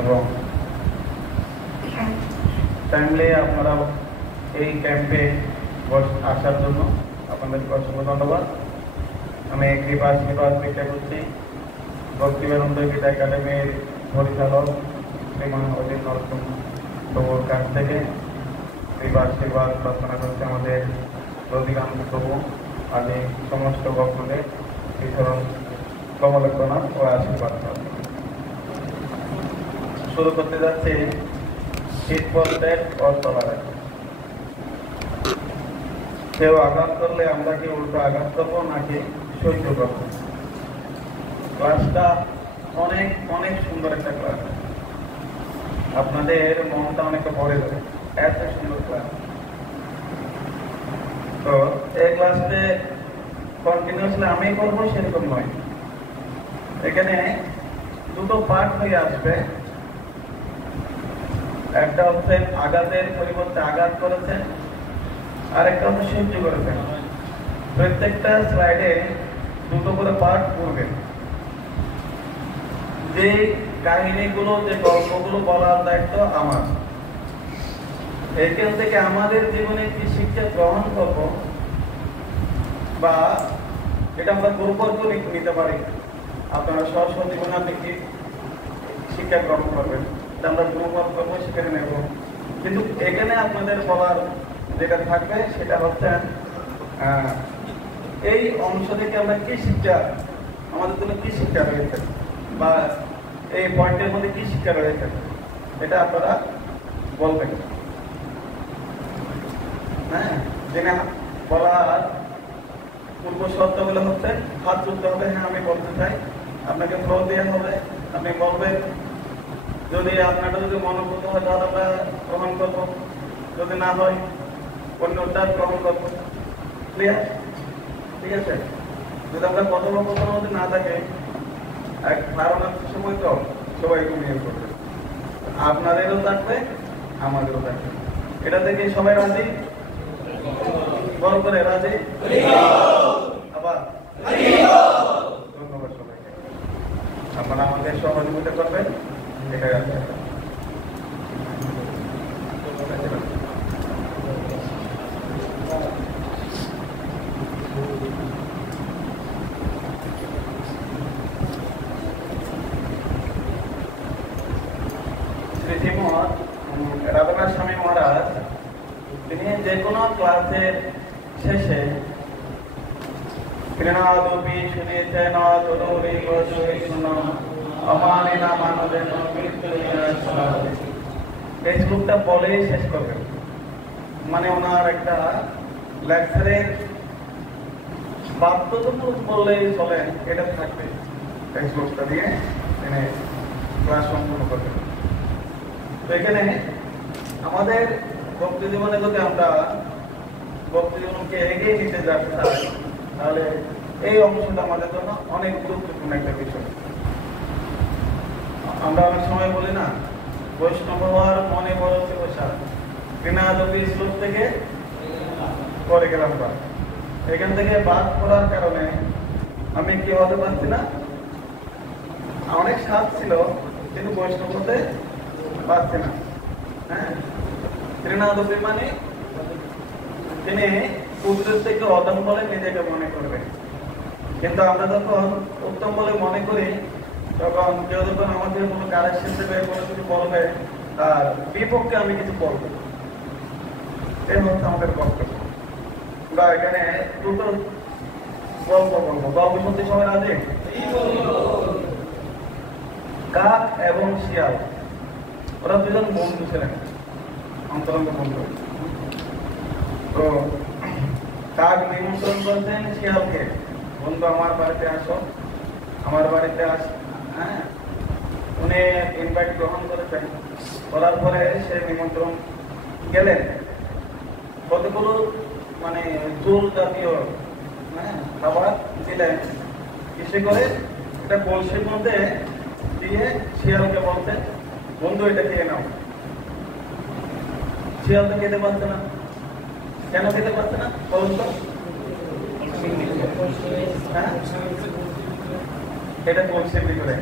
এবং টাইমলি আপনারা এই ক্যাম্পে আসার জন্য আপনাদেরকে অসংখ্য ধন্যবাদ। আমি কৃপা আশীর্বাদ চেষ্টা করছি ভক্তিবেদান্ত গীতা একাডেমির পরিচালক শ্রীমান অজিত নরসিংহ প্রভুর কাছ থেকে কৃপা আশীর্বাদ প্রার্থনা করছে আমাদের রতিকান্ত প্রভু আদি সমস্ত ভক্তদের ঈশ্বর কমলক্ষণা ও আশীর্বাদ শুরু করতে যাচ্ছে শীত পর্যায়ের অর্থলারে। কেউ আঘাত করলে আমরা কি উল্টো আঘাত করবো নাকি সহ্য করবো? ক্লাসটা অনেক অনেক সুন্দর একটা ক্লাস, আপনাদের মনটা অনেকটা ভরে যাবে, এত সুন্দর ক্লাস। তো এই ক্লাসে কন্টিনিউসলি আমি করবো সেরকম নয়, এখানে দুটো পার্ট হয়ে আসবে। একটা হচ্ছে আঘাতের পরিবর্তে আঘাত করেছেন, আর একটা হচ্ছে সহ্য করেছেন। প্রত্যেকটা স্লাইডে দুটো করে পার্ট করবে। যে কাহিনীগুলো, যে গল্পগুলো বলার দায়িত্ব আমার। এখান থেকে আমাদের জীবনে কি শিক্ষা গ্রহণ করবো, বা এটা আমরা গুরুপর্ব নিতে পারি। আপনারা সরাসরি জীবনে আপনি কি শিক্ষা গ্রহণ করবেন, আমরা গুরুপর্ব করবো, সেখানে নেব। কিন্তু এখানে আপনাদের বলার যেটা থাকবে সেটা হচ্ছে এই অংশ থেকে আমরা কি শিক্ষা, আমাদের জন্য কি শিক্ষা রয়েছে, বা এই পয়েন্টের মধ্যে কি শিক্ষা রয়েছে, এটা আপনারা বলবেন। হ্যাঁ, যেটা বলার পূর্ব শর্তগুলো হচ্ছে হাত তুলতে হবে, হ্যাঁ আমি বলতে চাই, আপনাকে ফ্লো দেওয়া হবে, আপনি বলবেন। যদি আপনারটা যদি মনোভূত হয় তাহলে আমরা গ্রহণ করবো, যদি না হয় অন্যটা গ্রহণ করবো। ক্লিয়ার? ঠিক আছে। যদি আমরা কথোপকথনের মধ্যে না থাকে, এক ধারণার সময় তো সবাই ঘুমিয়ে পড়বে, আপনাদেরও থাকবে আমাদেরও থাকবে। এটা থেকে সবাই রাজি? বড় করে রাজি? আবার ধন্যবাদ সবাইকে, আপনারা আমাদের সহযোগিতা করবেন। এটাই আছে। শ্রীমৎ রাধানাথ স্বামী মহারাজ তিনি যে কোনো ক্লাসের শেষে ক্রীড়াদপি শুনেছেন তরুরি বসুন অমানিনা মানবেন এই শ্লোকটা বলেই শেষ করবেন। মানে ওনার একটা লেকচারের বাধ্যতামূলক বললেই চলে, এটা থাকবে। এই শ্লোকটা দিয়ে তিনি ক্লাস সম্পূর্ণ করবেন। তো এখানে আমাদের ভক্তি জীবনে যদি আমরা ভক্তি জীবনকে এগিয়ে নিতে যাতে চাই, তাহলে এই অংশটা আমাদের জন্য অনেক গুরুত্বপূর্ণ একটা বিষয়। আমরা অনেক সময় বলি না, বৈষ্ণব হওয়ার মনে বড় বসা, ক্রীড়াদপি শ্লোক থেকে পরে গেলাম। এখান থেকে বাদ করার কারণে আমি কি হতে পারছি না, অনেক স্বাদ ছিল কিন্তু বৈষ্ণব হতে পারছি না। হ্যাঁ, ক্রীড়াদপি মানে তিনি পুত্রের থেকে অদম বলে নিজেকে মনে করবেন। কিন্তু আমরা যখন উত্তম বলে মনে করি, তখন কেউ যখন আমাদের কোনো কারেকশন দেবে, কোনো কিছু বলবে, তার বিপক্ষে আমি কিছু বলবো, এই হচ্ছে আমাদের বক্তব্য। বা এখানে দুটো গল্প বলবো। গল্প শুনতে সবাই রাজি? কাক এবং শিয়াল, ওরা দুজন বন্ধু ছিলেন, অন্তরঙ্গ বন্ধু। তো কাক নিমন্ত্রণ করছেন শিয়ালকে, বন্ধু আমার বাড়িতে আসো, আমার বাড়িতে আস। হ্যাঁ, উনি ইনভাইট গ্রহণ করেছেন, করার পরে সে নিমন্ত্রণ গেলেন। কতগুলো মানে চুল জাতীয় খাবার দিলেন, কিসে করে এটা কলসির মধ্যে দিয়ে শিয়ালকে বলতেন, বন্ধু এটা খেয়ে নাও। শিয়াল তো খেতে পারছে না। কেন খেতে পারছে না বলুন তো? এটা কলসির ভিতরে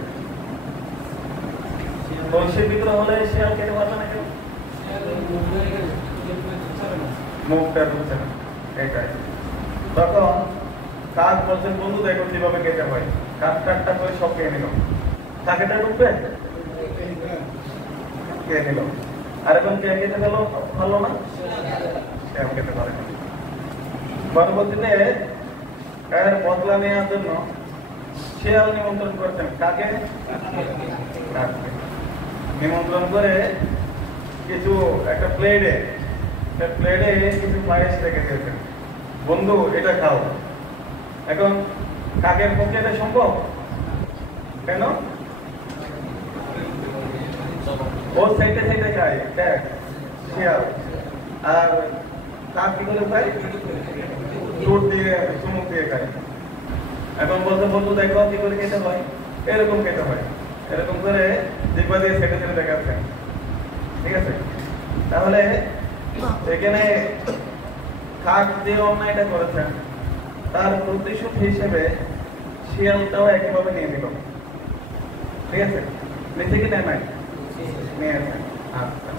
কলসির ভিতরে হলে শিয়াল খেতে পারবে না কেউ, মুখটা ঢুকছে না, এটাই। তখন কাক বলছে বন্ধু দেখো কিভাবে খেতে হয়, কাকটা করে সব খেয়ে নিল, কাকেটা ঢুকবে খেয়ে নিল। আর এখন কে খেতে গেল ভালো না, শিয়াল খেতে পারে না। পরবর্তীতে এর বদলা নেওয়ার জন্য শিয়াল নিমন্ত্রণ করতেন কাকে, নিমন্ত্রণ করে কিছু একটা প্লেটে কিছু পায়েস রেখে দিয়েছেন, বন্ধু এটা খাও। এখন কাকের পক্ষে এটা সম্ভব কেন, ও সাইডে সাইডে খায় দেখ শিয়াল, আর কাক কি করে খায়, চোট দিয়ে চুমুক দিয়ে খায়। এখন বলতে বন্ধু দেখো কি করে খেতে হয়, এরকম খেতে হয়, এরকম করে জিহ্বা দিয়ে ছেড়ে ছেড়ে দেখাচ্ছেন, ঠিক আছে। তাহলে এখানে কাক যে অন্যায়টা করেছেন তার প্রতিশোধ হিসেবে শিয়ালটাও একইভাবে নিয়ে নিল, ঠিক আছে, নিচে কি নেয় নাই, নিয়েছেন। আচ্ছা,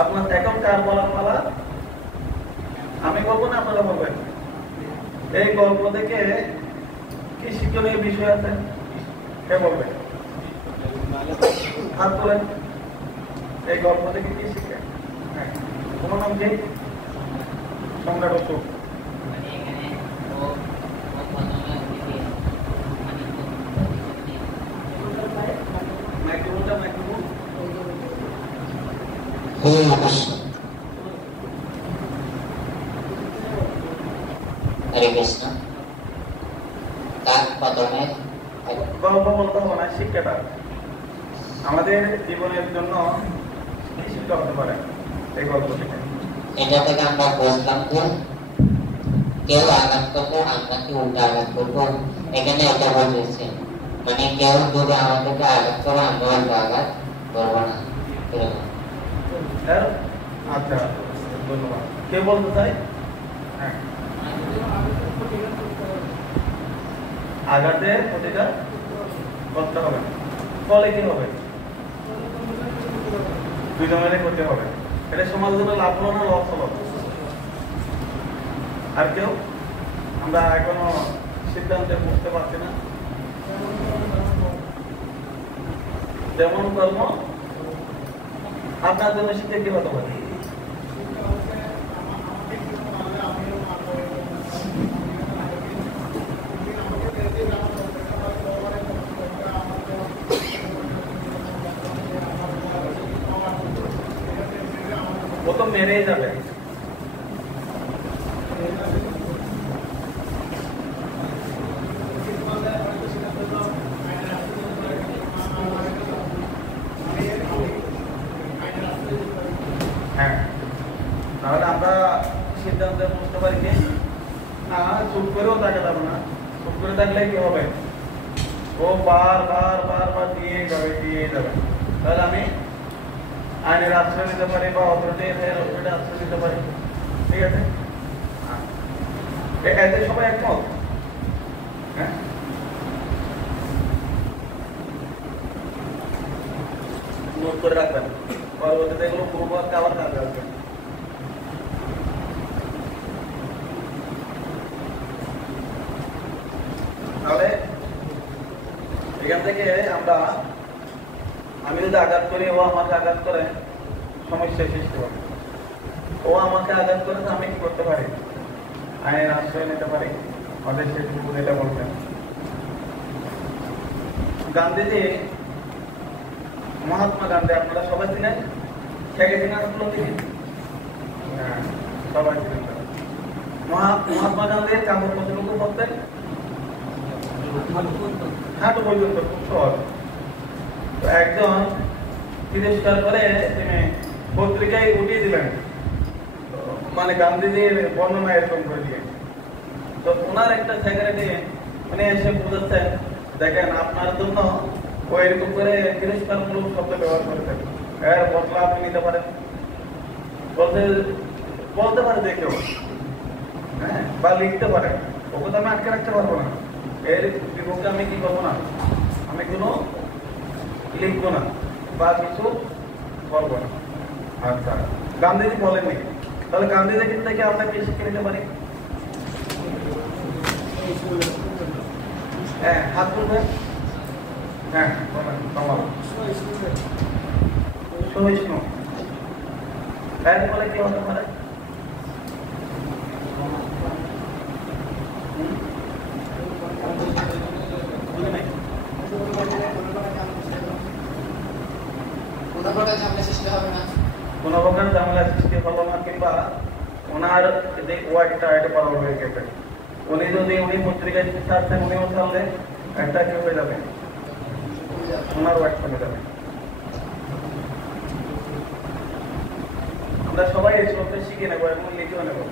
আপনার এখন কার বলার পালা, আমি বলবো না আপনারা বলবেন। এই গল্প থেকে কি শিক্ষণীয় বিষয় আছে, কে বলবেন, হাত তোলেন। এই গল্প থেকে কি শিখে, তোমার নাম কি, সম্রাট অশোক। গল্প বলতে হবে না, শিক্ষাটা আমাদের জীবনের জন্য কি শিক্ষা হতে পারে এই গল্প থেকে। এটা থেকে আমরা বুঝলাম যে কেউ আঘাত করলে আমরা কি উল্টা আঘাত করবো, এখানে এটা বলতেছে, মানে কেউ যদি আমাদেরকে আঘাত করে আমরা উল্টা আঘাত করবো না। আচ্ছা ধন্যবাদ। কে বলতে চাই, হ্যাঁ, আঘাতের প্রতিকার করতে হবে, ফলে কি হবে, দুজনেরই করতে হবে। এটা সমাজের জন্য লাভ হলো না লস হলো। আর কেউ, আমরা এখনো সিদ্ধান্তে বুঝতে পারছি না। যেমন কর্ম আপনার জন্য শিখে কি হতে পারে, ও তো মেরেই যাবে। হ্যাঁ, তাহলে আমরা সিদ্ধান্তে বুঝতে পারি কি না, চুপ করেও তাকে যাবো না, চুপ করে থাকলে কি হবে, ও বার দিয়ে যাবে। তাহলে আমি আইনের আশ্রয় নিতে পারি বা অথরিটির আশ্রয় নিতে পারি, ঠিক আছে। এতে সবাই একমত, হ্যাঁ, নোট করে রাখবেন, পরবর্তীতে এগুলো পূর্বক আবার কাজে আসবে। তাহলে এখান থেকে আমরা, আমি যদি আঘাত করি, ও আমাকে আঘাত করে, সমস্যার সৃষ্টি হবে। ও আমাকে আঘাত করে, আমি কি করতে পারি, আইনের আশ্রয় নিতে পারি, আমাদের সেটুকু এটা বলবেন। গান্ধীজি, মহাত্মা গান্ধী আপনারা সবাই চিনেন, শেখ হাসিনা তিনি, হ্যাঁ সবাই চিনেন। মহাত্মা গান্ধীর কাপড় কতটুকু পরতেন, হাঁটু পর্যন্ত, খুব সহজ। তো একজন তিরস্কার করে তিনি পত্রিকায় উঠিয়ে দিলেন, মানে গান্ধীজির বর্ণনা এরকম করে দিয়ে। তো ওনার একটা সেক্রেটারি উনি এসে বুঝাচ্ছেন, দেখেন আপনার জন্য ও এরকম করে তিরস্কারমূলক শব্দ ব্যবহার করেছেন, এর বদলা আপনি নিতে পারেন, বলতে পারে যে কেউ, হ্যাঁ, বা লিখতে পারে। ওকে তো আমি আটকে রাখতে পারবো না, এর বিপক্ষে আমি কি করবো না, আমি কোনো লিখবো না, বা কিছু করবো না। আচ্ছা, গান্ধীজি বলেননি, তাহলে গান্ধীজি থেকে আমরা কি শিখে নিতে পারি? হ্যাঁ, হাত তুলবেন। হ্যাঁ, বলেন, সহিষ্ণু। তাই বলে কি হতে পারে? কোনো প্রকার ঝামেলা সৃষ্টি হবে না, কিংবা ওনার যে ওয়ার্ডটা এটা বড় হয়ে গেছে, উনি পত্রিকায় ছাড়ছেন, উনিও ছাড়লে একটা কি হয়ে যাবে, ওনার ওয়ার্ড কমে যাবে। আমরা সবাই এই শ্লোকটা শিখে নেবো এবং লিখেও নেবো।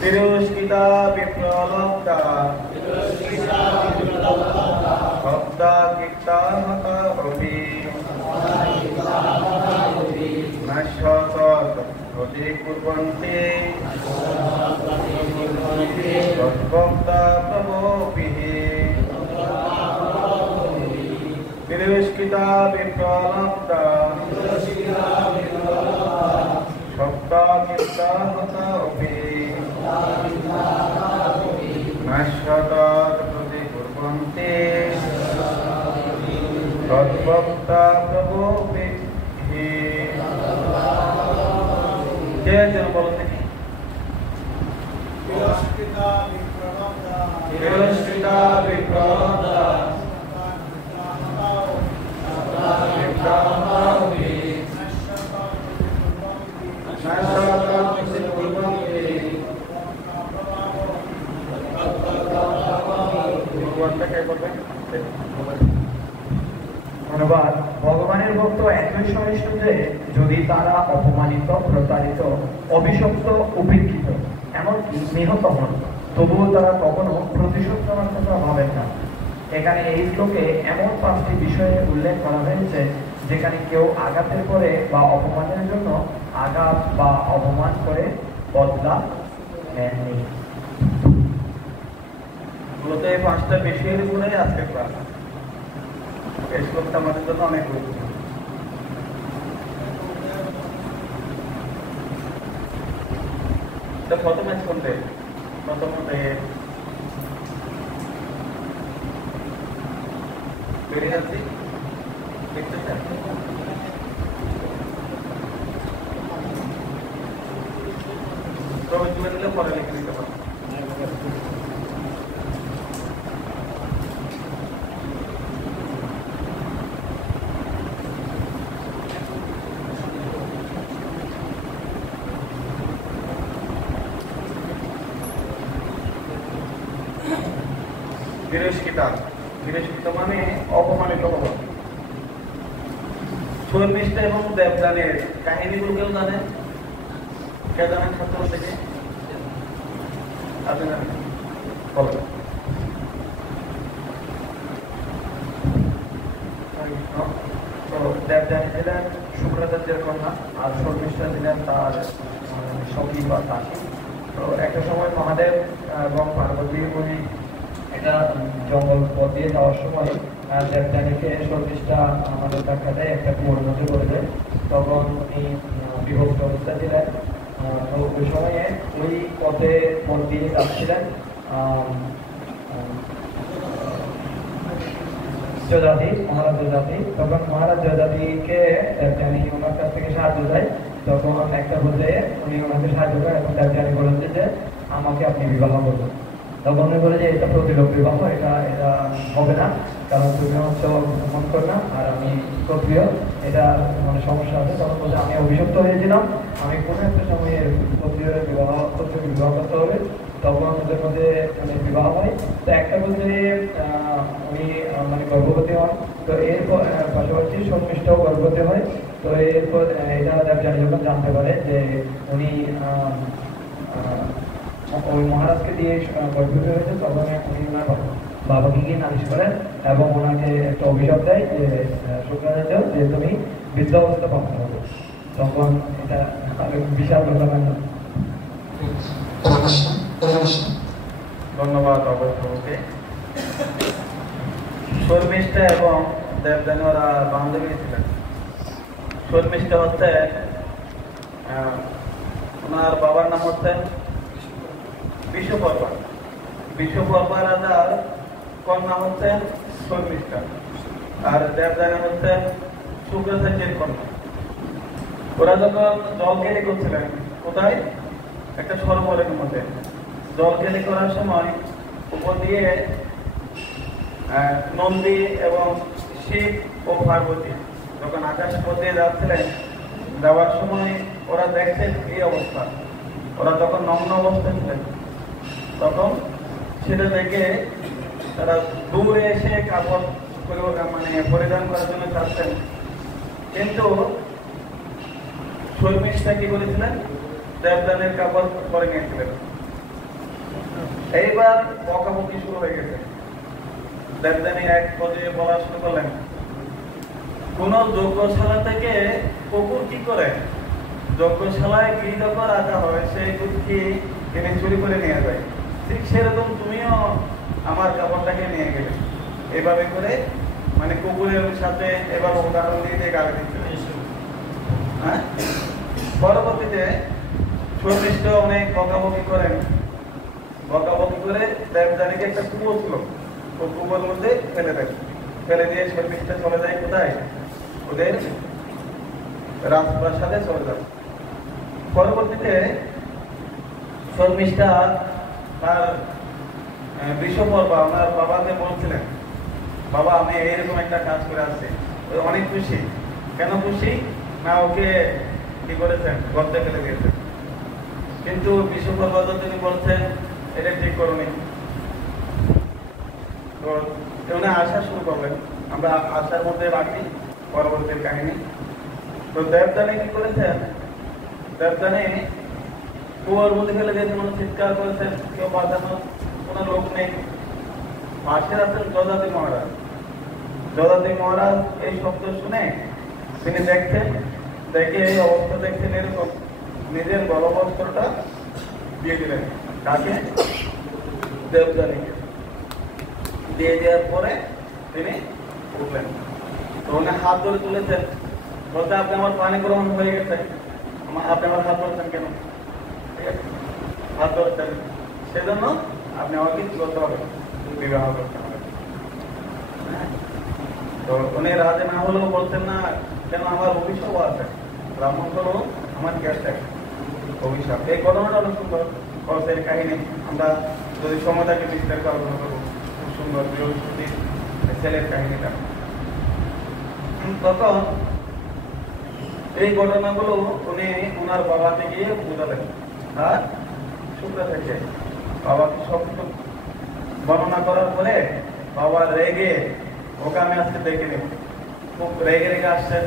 তিরস্কৃতা বিপ্লবতা ভক্তা কীর্তা হতা ভবি নাশত হতে কুর্বন্তি ভক্তা প্রভোপিঃ। তিরস্কৃতা বিপ্লবতা ভক্তা কীর্তা হতা ভবি নাশত হতে কুর্বন্তি ভক্তা প্রভোপিঃ। কে যেন বলো দেখি। তিরস্কৃতা বিপ্লবতা ধন্যবাদ। ভগবানের ভক্ত এতই সহিষ্ণু যে যদি তারা অপমানিত, প্রতারিত, অভিশপ্ত, উপেক্ষিত, এমনকি নিহত হন, তবুও তারা কখনো প্রতিশোধ নেওয়ার কথা ভাবেন না। এখানে এই শ্লোকে এমন 5টি বিষয়ে উল্লেখ করা হয়েছে যেখানে কেউ আঘাতের পরে বা অপমানের জন্য আঘাত বা অপমান করে বদলা নেননি। মূলত এই 5টা বিষয়ের উপরে আজকে ক্লাস। এই শ্লোকটা আমাদের জন্য অনেক গুরুত্বপূর্ণ। প্রথম ম্যাচ কোনটা? প্রথমত বেরিয়ে যাচ্ছি, দেখতেছেন? প্রবেশ তুলে দিলে পরে লিখে দিতে পারবো। তিরস্কৃত মানে অপমানিত হওয়া। শর্মিষ্ঠা এবং দেবদানের কাহিনীগুলো কেউ জানে? কে জানেন ছাত্র থেকে? আপনি জানেন? বলেন। দেবযানী ছিলেন শুক্রাচার্যের কন্যা, আর শর্মিষ্ঠা ছিলেন তার সখী বা দাসী। তো একটা সময় মহাদেব এবং পার্বতী উনি একটা জঙ্গল পথ দিয়ে যাওয়ার সময় দেবযানীকে শর্মিষ্ঠা আমাদের দেখা দেয় একটা কুয়োর মধ্যে পড়ে যায়। তখন উনি বিভক্ত অবস্থা ছিলেন। তো ওই সময়ে ওই পথে পথ দিয়ে যাচ্ছিলেন যজাতি, মহারাজ যজাতি। তখন মহারাজ যজাতিকে দেবযানী ওনার কাছ থেকে সাহায্য চায়। তখন একটা পর্যায়ে উনি ওনাকে সাহায্য করেন এবং দেবযানী বলেন যে আমাকে আপনি বিবাহ করবেন। তখন উনি বলে যে এটা প্রতিলোক বিবাহ, এটা এটা হবে না, কারণ তুমি হচ্ছে মন কর না আর আমি ক্ষত্রিয়, এটা মানে সমস্যা আছে। তখন বলছে আমি অভিযুক্ত হয়েছিলাম, আমি কোনো একটা সময়ে ক্ষত্রিয় বিবাহ করতে হবে। তখন ওদের মধ্যে মানে বিবাহ হয়। তো একটা বলতে উনি মানে গর্ভবতী হন। তো এরপর পাশাপাশি শর্মিষ্ঠাও গর্ভবতী হয়। তো এরপর এটা দেবযানী যখন জানতে পারে যে উনি ওই মহারাজকে দিয়ে গর্ভবতী হয়েছে, তখন উনি ওনার বাবাকে গিয়ে নালিশ করেন এবং ওনাকে একটা অভিশাপ দেয় যে শুক্রাচার্য যে তুমি বৃদ্ধাবস্থা পাবো হবে। তখন এটা বিশাল ব্যাপার। ধন্যবাদ অবশ্যই। শর্মিষ্ঠা এবং দেবদানি ওরা বান্ধবী ছিলেন। শর্মিষ্ঠা হচ্ছে ওনার বাবার নাম হচ্ছে বিশ্বকর্মা। বিশ্বকর্মা রাজার কন্যা হচ্ছে শর্মিষ্ঠা, আর দেবদানি হচ্ছে শুক্রাচার্যের কন্যা। ওরা যখন জল কেলি করছিলেন, কোথায়? একটা সরোবরের মধ্যে জল কেলি করার সময় উপর দিয়ে নন্দী এবং শিব ও পার্বতী যখন আকাশ পথে যাচ্ছিলেন, যাওয়ার সময় ওরা দেখছেন এই অবস্থা। ওরা যখন নগ্ন অবস্থা ছিলেন, তখন সেটা দেখে তারা দূরে এসে কাপড় মানে পরিধান করার জন্য চাচ্ছেন, কিন্তু শর্মিষ্ঠা কি করেছিলেন? দেবদানের কাপড় পরে নিয়েছিলেন। এইবার বকাবকি শুরু হয়ে গেছে। দেবদানি এক পর্যায়ে বলা শুরু করলেন, কোন যজ্ঞশালা থেকে কুকুর কি করে? যজ্ঞশালায় ঘি যখন রাখা হয়, সেই দুধকে তিনি চুরি করে নিয়ে যায়। ঠিক সেরকম তুমিও আমার কাপড়টাকে নিয়ে গেলে। এভাবে করে মানে কুকুরের সাথে এবার উদাহরণ দিয়ে গালি দিচ্ছে। হ্যাঁ, পরবর্তীতে শর্মিষ্ঠ অনেক বকাবকি করেন। বকাবকি করে দেবদানিকে একটা কুকুর ছিল, ও কুকুরের মধ্যে ফেলে দেয়। ফেলে দিয়ে শর্মিষ্ঠা চলে যায় কোথায়? ওদের রাজপ্রাসাদে চলে যায়। পরবর্তীতে শর্মিষ্ঠা তার বিশ্বকর্মা ওনার বাবাকে বলছিলেন, বাবা আমি এইরকম একটা কাজ করে আসছি। অনেক খুশি। কেন খুশি? না ওকে কি করেছেন? গর্তে ফেলে দিয়েছেন। কিন্তু বিশ্বকর্মা তিনি বলছেন এটা ঠিক করুনি। তো উনি আশা শুরু করলেন। আমরা আশার মধ্যে রাখি পরবর্তী কাহিনী। তো দেবদানি কি করেছেন? দেবদানি কুয়ার মধ্যে ফেলে দিয়েছেন, চিৎকার করেছেন, কেউ বাঁচানোর কোনো লোক নেই। পাশে আছেন যযাতি মহারাজ। যযাতি মহারাজ এই শব্দ শুনে তিনি দেখছেন, দেখে এই অবস্থা দেখছেন এরকম, নিজের গলবস্ত্রটা দিয়ে দিলেন। কাকে? দেবদানিকে। দিয়ে দেওয়ার পরে তিনি উঠলেন। তো উনি হাত ধরে তুলেছেন, বলতে আপনি আমার পানি গ্রহণ হয়ে গেছে, আপনি আমার হাত ধরছেন কেন? ঠিক আছে, হাত ধরছেন, সেজন্য আপনি আমাকে কি করতে হবে? বিবাহ করতে হবে। তো উনি রাজে না হলেও বলছেন না কেন, আমার অভিশাপ আছে, ব্রাহ্মণ হলো আমার গ্যাসটা অভিশাপ। এই ঘটনাটা অনেক সুন্দর গল্পের কাহিনী। আমরা যদি সময়টাকে বিস্তারিত আলোচনা করবো, খুব সুন্দর বৃহস্পতির ছেলের কাহিনীটা। তখন এই ঘটনাগুলো উনি ওনার বাবাকে গিয়ে বুঝালেন, আর শুক্রাচার্য বাবাকে সব বর্ণনা করার পরে বাবা রেগে, ওকে আমি আজকে দেখে নেব, খুব রেগে রেগে আসছেন।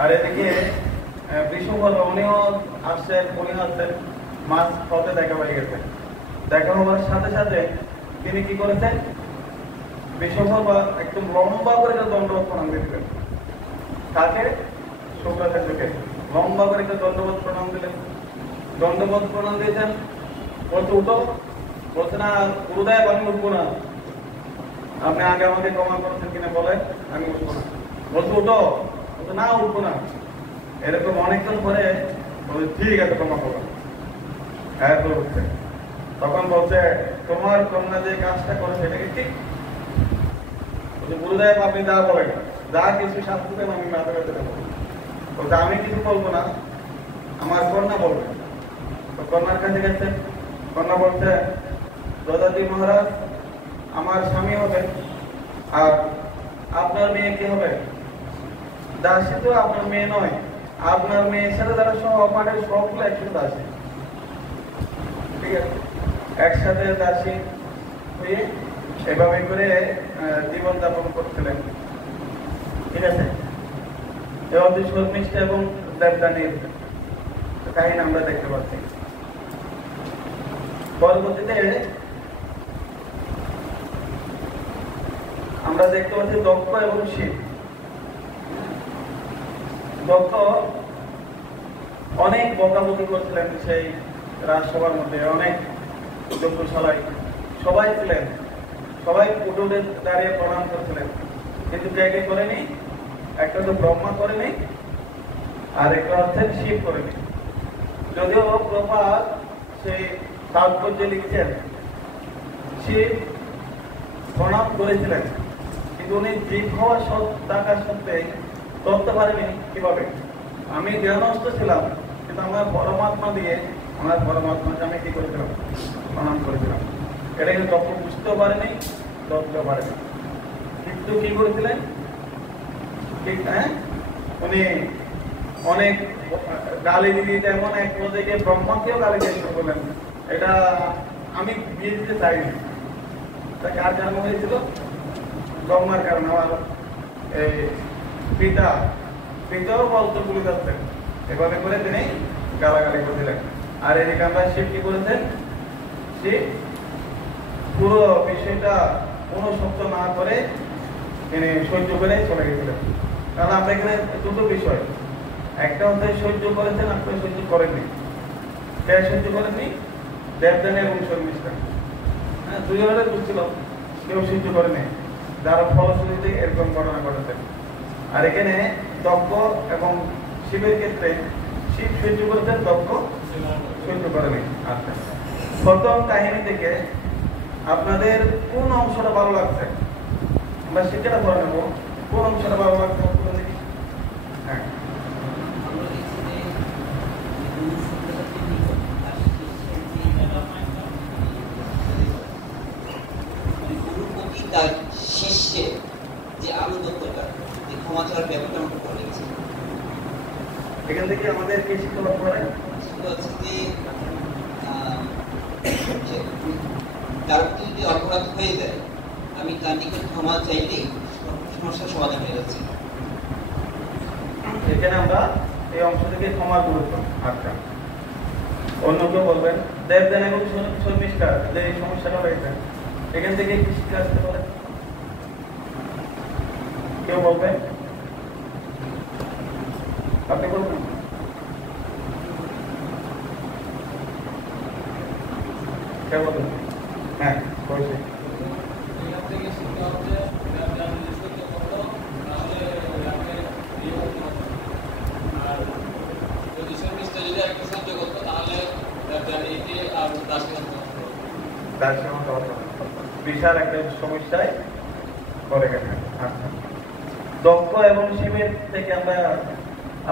আর এদিকে বিশ্বকর্মা উনিও আসছেন, উনিও আসছেন, মাছ পথে দেখা হয়ে গেছে। দেখা হওয়ার সাথে সাথে তিনি কি করেছেন? বিশ্বকর্মা একদম লম্বা করে দণ্ডবোধ প্রণাম দিলেন। কাকে? শুক্রাচার্যকে লম্বা করে দণ্ডবোধ প্রণাম দিলেন। দণ্ডবোধ প্রণাম দিয়েছেন। বলছে উঠো। বলছে না গুরুদেব আমি উঠবো না, আপনি আগে আমাকে ক্ষমা করেছেন কিনা বলেন, আমি উঠবো না। বলছে উঠো। বলছে না উঠবো না। এরকম অনেকক্ষণ পরে বলছে ঠিক আছে ক্ষমা করো। এরপর উঠছে। তখন বলছে তোমার কন্যা যে কাজটা করেছে এটা কি ঠিক? বলছে গুরুদেব আপনি যা বলেন, যা কিছু শাস্তি দেন আমি মাথা পেতে দেবো। বলছে আমি কিছু বলবো না, আমার কন্যা বলবে। তো কন্যার কাছে গেছে। কন্যা বলছে যযাতি মহারাজ আমার স্বামী হবে, আর আপনার মেয়ে কি হবে? দাসী তো আপনার মেয়ে নয়, আপনার মেয়ের সাথে যারা সহপাঠের সবগুলো একসাথে দাসী। ঠিক আছে, একসাথে দাসী হয়ে এভাবে করে জীবন যাপন করছিলেন। ঠিক আছে, এভাবে শর্মিষ্ঠা এবং দেবদানির কাহিনী আমরা দেখতে পাচ্ছি। পরবর্তীতে আমরা দেখতে পাচ্ছি দক্ষ এবং শিব। দক্ষ অনেক বকাবকি করছিলেন সেই রাজসভার মধ্যে, অনেক যজ্ঞশালায় সবাই ছিলেন, সবাই উঠোনে দাঁড়িয়ে প্রণাম করছিলেন। কিন্তু কে কে করেনি? একটা তো ব্রহ্মা করেনি, আর একটা হচ্ছে শিব করেনি। যদিও প্রভাত সেই তাৎপর্যে লিখছেন শিব প্রণাম করেছিলেন, কিন্তু উনি জীব হওয়া থাকা সত্ত্বে ধরতে পারেনি। কিভাবে? আমি জ্ঞানস্থ ছিলাম, কিন্তু আমার পরমাত্মা দিয়ে আমার পরমাত্মাকে আমি কি করেছিলাম? প্রণাম করেছিলাম। এটা কিন্তু তখন বুঝতেও পারেনি, ধরতেও পারেনি। কিন্তু কি করেছিলেন? ঠিক, হ্যাঁ, উনি অনেক গালি দিয়ে এমন এক পর্যায়ে গিয়ে ব্রহ্মাকেও গালি দিয়ে শুরু করলেন। এটা আমি বিয়ে দিতে চাইনি। তা কার জন্ম হয়েছিল? ব্রহ্মার কারণে। আমার এই পিতাও বলতে ভুলে যাচ্ছেন। এভাবে করে তিনি গালাগালি করেছিলেন। আর এদিকে আমরা শিব কি করেছেন? শিব পুরো বিষয়টা কোনো শব্দ না করে তিনি সহ্য করে চলে গেছিলেন। কারণ আমরা এখানে দুটো বিষয়, একটা হচ্ছে সহ্য করেছেন, আপনারা সহ্য করেননি। কে সহ্য করেননি? দেবদান এবং শর্মিষ্ঠা। হ্যাঁ, দুজনে বুঝছিল, কেউ সহ্য করেনি, যারা ফলশ্রুতিতে এরকম ঘটনা ঘটেছেন। আর এখানে দক্ষ এবং শিবের ক্ষেত্রে শিব সহ্য করেছেন, দক্ষ সহ্য করেনি। আচ্ছা, প্রথম কাহিনী থেকে আপনাদের কোন অংশটা ভালো লাগছে? আমরা সেটা করে নেবো। কোন অংশটা ভালো লাগছে? হ্যাঁ, তার শিষ্যে যে আনুগত্যটা, যে ক্ষমা চাওয়ার ব্যাপারটা আমাকে বলে গেছে। এখান থেকে আমাদের কি শিক্ষা লাভ করে? সেটা হচ্ছে যে তার যদি অপরাধ হয়ে যায়, আমি তার নিকট ক্ষমা চাইলেই সমস্যার সমাধান হয়ে যাচ্ছে। এখানে আমরা এই অংশ থেকে ক্ষমার গুরুত্ব। আচ্ছা, অন্য কেউ বলবেন? দেবদান এবং শর্মিষ্ঠা যে এই সমস্যাটা হয়েছে, এখান থেকে কি শিক্ষা আসতে পারে? কেউ বলবেন? আপনি বলবেন? কে বলবেন? হ্যাঁ, বলছি। বিশাল একটা সমস্যায় পড়ে গেছে। আচ্ছা, দক্ষ এবং শিবের থেকে আমরা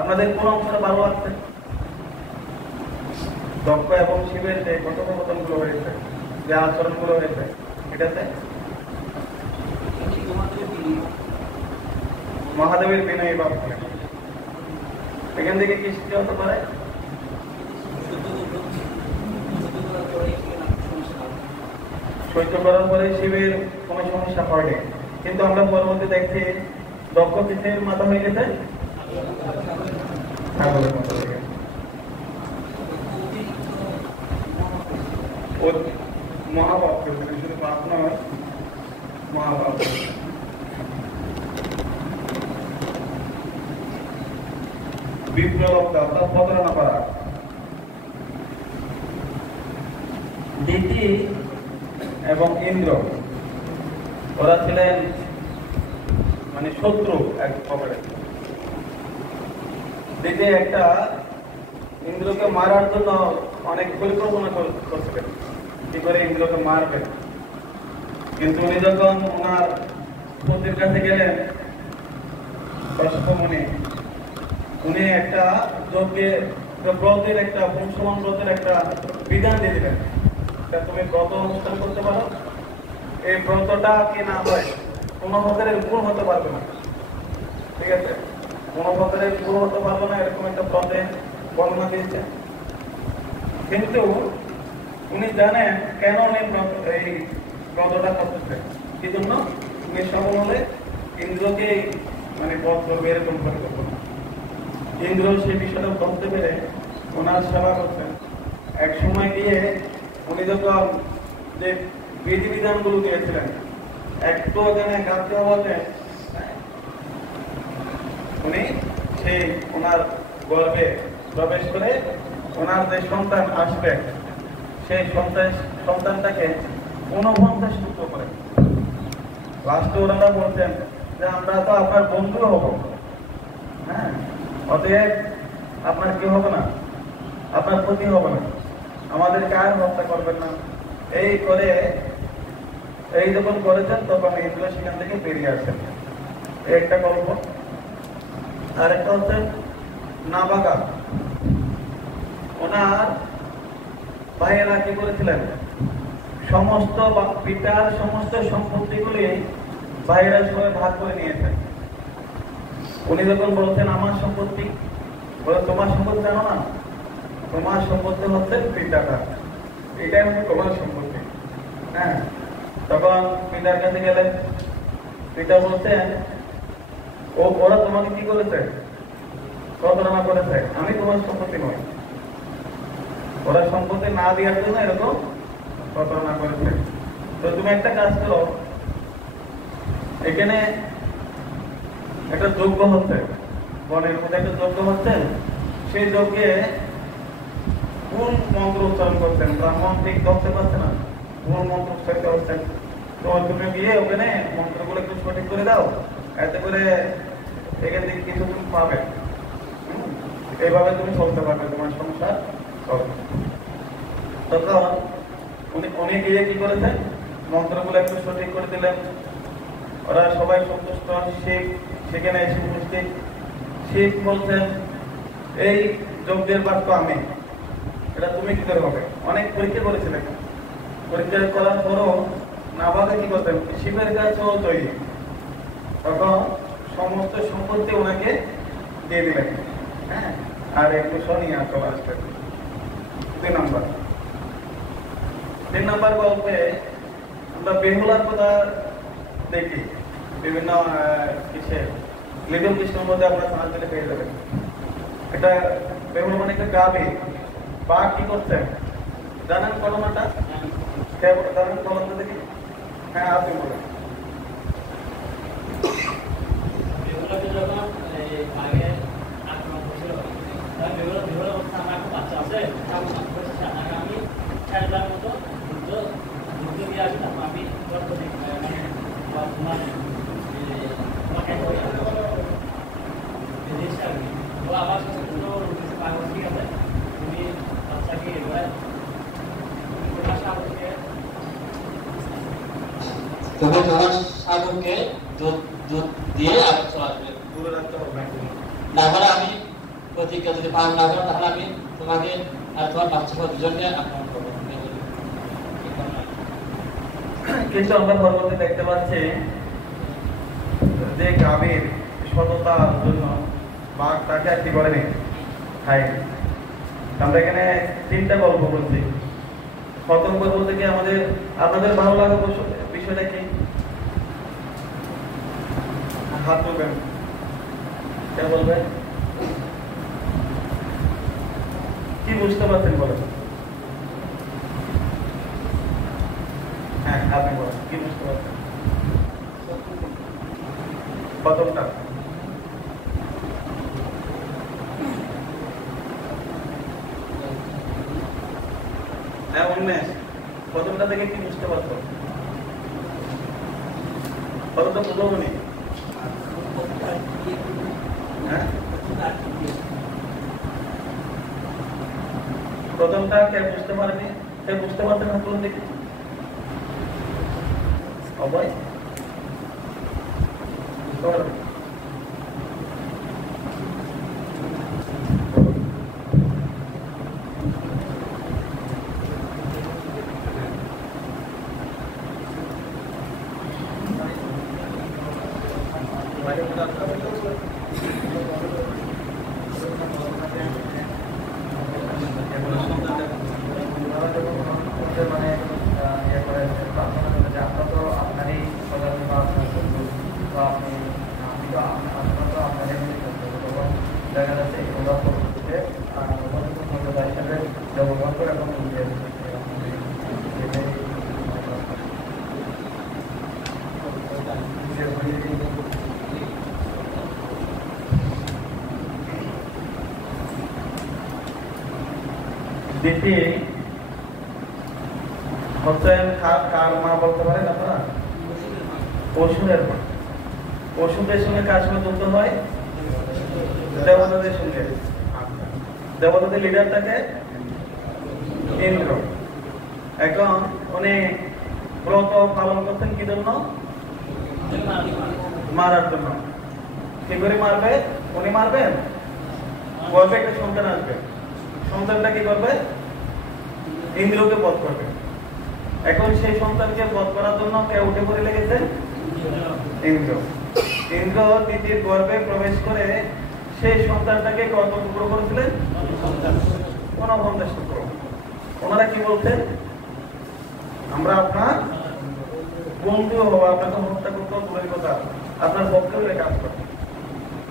আপনাদের কোন অংশটা ভালো লাগছে? দক্ষ এবং শিবের যে কথোপকথন গুলো হয়েছে, যে আচরণ গুলো হয়েছে, এটাতে মহাদেবের বিনয়ী ভাব বলে। এখান থেকে কি শিক্ষা হতে পারে? সহ্য করার পরে শিবের কোন সমস্যা হয়নি, কিন্তু আমরা পরবর্তী দেখছি দক্ষ কিসের মাথা হয়ে গেছে? ছাগলের মতো হয়ে গেছে। মহাপাপ করেছিলেন, শুধু পাপ নয়, মহাপাপ। বিপ্লব অর্থাৎ প্রতারণা করা। দিতি এবং ইন্দ্র ওরা ছিলেন মানে শত্রু এক প্রকারের। দিতি একটা ইন্দ্রকে মারার জন্য অনেক পরিকল্পনা করছিলেন, কি করে ইন্দ্রকে মারবে। কিন্তু উনি যখন ওনার পতির কাছে গেলেন কশ্যপমুনি, উনি একটা যজ্ঞের ব্রতের একটা বংশমান ব্রতের একটা বিধান দিয়ে দিলেন, তুমি ব্রত অনুষ্ঠান করতে পারো, এই ব্রতটা কি না হয় কোনো প্রকারের ভুল হতে পারবে না। ঠিক আছে, কোনো প্রকারের ভুল হতে পারবে না, এরকম একটা ব্রতে বর্ণনা দিয়েছে। কিন্তু উনি জানেন কেন উনি এই ব্রতটা করতেছে, কি জন্য? উনি সফল হলে ইন্দ্রকে মানে ব্রত করবে এরকম পরিকল্পনা। ইন্দ্র সেই বিষয়টা বলতে পেরে ওনার সেবা করতেন। এক সময় গিয়ে উনি যখন যে বিধিবিধানগুলো দিয়েছিলেন, একটু ওখানে গাছতে হওয়াতে উনি সেই ওনার গর্ভে প্রবেশ করে ওনার যে সন্তান আসবে সেই সন্তানটাকে 49 টুকরো করে। লাস্টে ওনারা বলছেন যে আমরা তো আপনার বন্ধু হব, হ্যাঁ, অতএব আপনার কি হবে না, আপনার ক্ষতি হবে না, আমাদেরকে আর হত্যা করবেন না। এই করে এই যখন করেছেন তখন ইন্দ্র সেখান থেকে বেরিয়ে আসেন। এই একটা গল্প। আরেকটা হচ্ছে নাবাগা, ওনার ভাইয়েরা কি করেছিলেন, সমস্ত পিতার সমস্ত সম্পত্তিগুলি ভাইয়েরা সবাই ভাগ করে নিয়েছেন। উনি যখন বলছেন আমার সম্পত্তি, বলে তোমার সম্পত্তি জানো না, তোমার সম্পত্তি হচ্ছে পিতাটা, এটাই হচ্ছে তোমার সম্পত্তি। হ্যাঁ, তখন পিতার কাছে গেলেন, পিতা বলছেন ওরা তোমাকে কি করেছে, প্রতারণা করেছে, আমি তোমার সম্পত্তি নই, ওরা সম্পত্তি না দেওয়ার জন্য এরকম প্রতারণা করেছে। তো তুমি একটা কাজ করো, এখানে একটা যজ্ঞ হচ্ছে, বনের মধ্যে একটা যজ্ঞ হচ্ছে, সেই যজ্ঞে কোন মন্ত্র উচ্চারণ করছেন, ব্রাহ্মণ ঠিক ধরতে পারছে না, কোন মন্ত্র উচ্চারিত হচ্ছেন। তো তুমি গিয়ে ওখানে মন্ত্রগুলো একটু সঠিক করে দাও, এতে করে এখান থেকে কিছু তুমি পাবে, এইভাবে তুমি চলতে পারবে, তোমার সংসার চলবে। তখন উনি গিয়ে কি করেছেন, মন্ত্রগুলো একটু সঠিক করে দিলেন, ওরা সবাই সন্তুষ্ট। শিব সেখানে এসে উপস্থিত। শিব বলছেন এই যজ্ঞের বাক্য আমি, এটা তুমি কি করে হবে। অনেক পরীক্ষা করেছিলেন, পরীক্ষা করার পরও নাবাগা কি করতেন, শিবের কাছেও তৈরি, তখন সমস্ত সম্পত্তি ওনাকে দিয়ে দিলেন। হ্যাঁ, আর একটু শনিয়া চলে আসবেন। 3 নম্বর গল্পে আমরা বেহুলার কথা দেখি, বিভিন্ন লিটল কৃষ্ণের মধ্যে আপনার সনাতনে পেয়ে যাবেন। এটা বেহুলা মানে একটা গাবে বা কি করছেন জানেন, ঘটনাটা জানেন, বলেন তো দেখি। হ্যাঁ, আপনি বলেন। তুমি তোমার সাধুকে দুধ দিয়ে আবার চলে আসবে, দূরে রাখতে হবে। তারপরে আমি প্রতিজ্ঞা যদি পালন না করো তাহলে আমি তোমাকে আর তোমার বাচ্চা সহ দুজনকে আক্রমণ করবো। কিন্তু আমরা পরবর্তী দেখতে পাচ্ছি যে গাভীর সততার জন্য বাঘ তাকে আর কি করেনি, খায়নি। আমরা এখানে 3টা গল্প বলছি। প্রথম গল্প থেকে আমাদের আপনাদের ভালো লাগা বিষয়টা কি, হাত তুলবেন, কে বলবেন, কি বুঝতে পারছেন বলেন। হ্যাঁ, আপনি বলেন কি বুঝতে পারছেন। প্রথমটা হ্যাঁ, উন্মেষ, প্রথমটা থেকে কি বুঝতে পারছো, প্রথমটা বুঝবনি। হ্যাঁ, প্রথমটা কে বুঝতে পারেনি, কে বুঝতে পারছেন না, প্রথম দেখি অভয় দিদি হচ্ছেন কার মা বলতে পারেন আপনারা, অসুরের মা। পশুদের সঙ্গে কার সঙ্গে যুক্ত হয়? দেবতাদের সঙ্গে। দেবতাদের লিডারটাকে ইন্দ্র। এখন উনি ব্রত পালন করতেন কি জন্য? মারার জন্য। কি করে মারবে? উনি মারবেন, গর্ভে একটা সন্তান আসবে, সন্তানটা কি করবে? ইন্দ্রকে বধ করবে। এখন সেই সন্তানকে বধ করার জন্য কে উঠে পড়ে লেগেছে? ইন্দ্র। ইন্দ্র দিদির গর্ভে প্রবেশ করে সেই সন্তানটাকে কত টুকরো করেছিলেন? 49 টুকরো। ওনারা কি বলতেন? আমরা আপনার বন্ধু হবো, আপনাকে হত্যা করতে দূরের কথা, আপনার পক্ষে হয়ে কাজ করবো।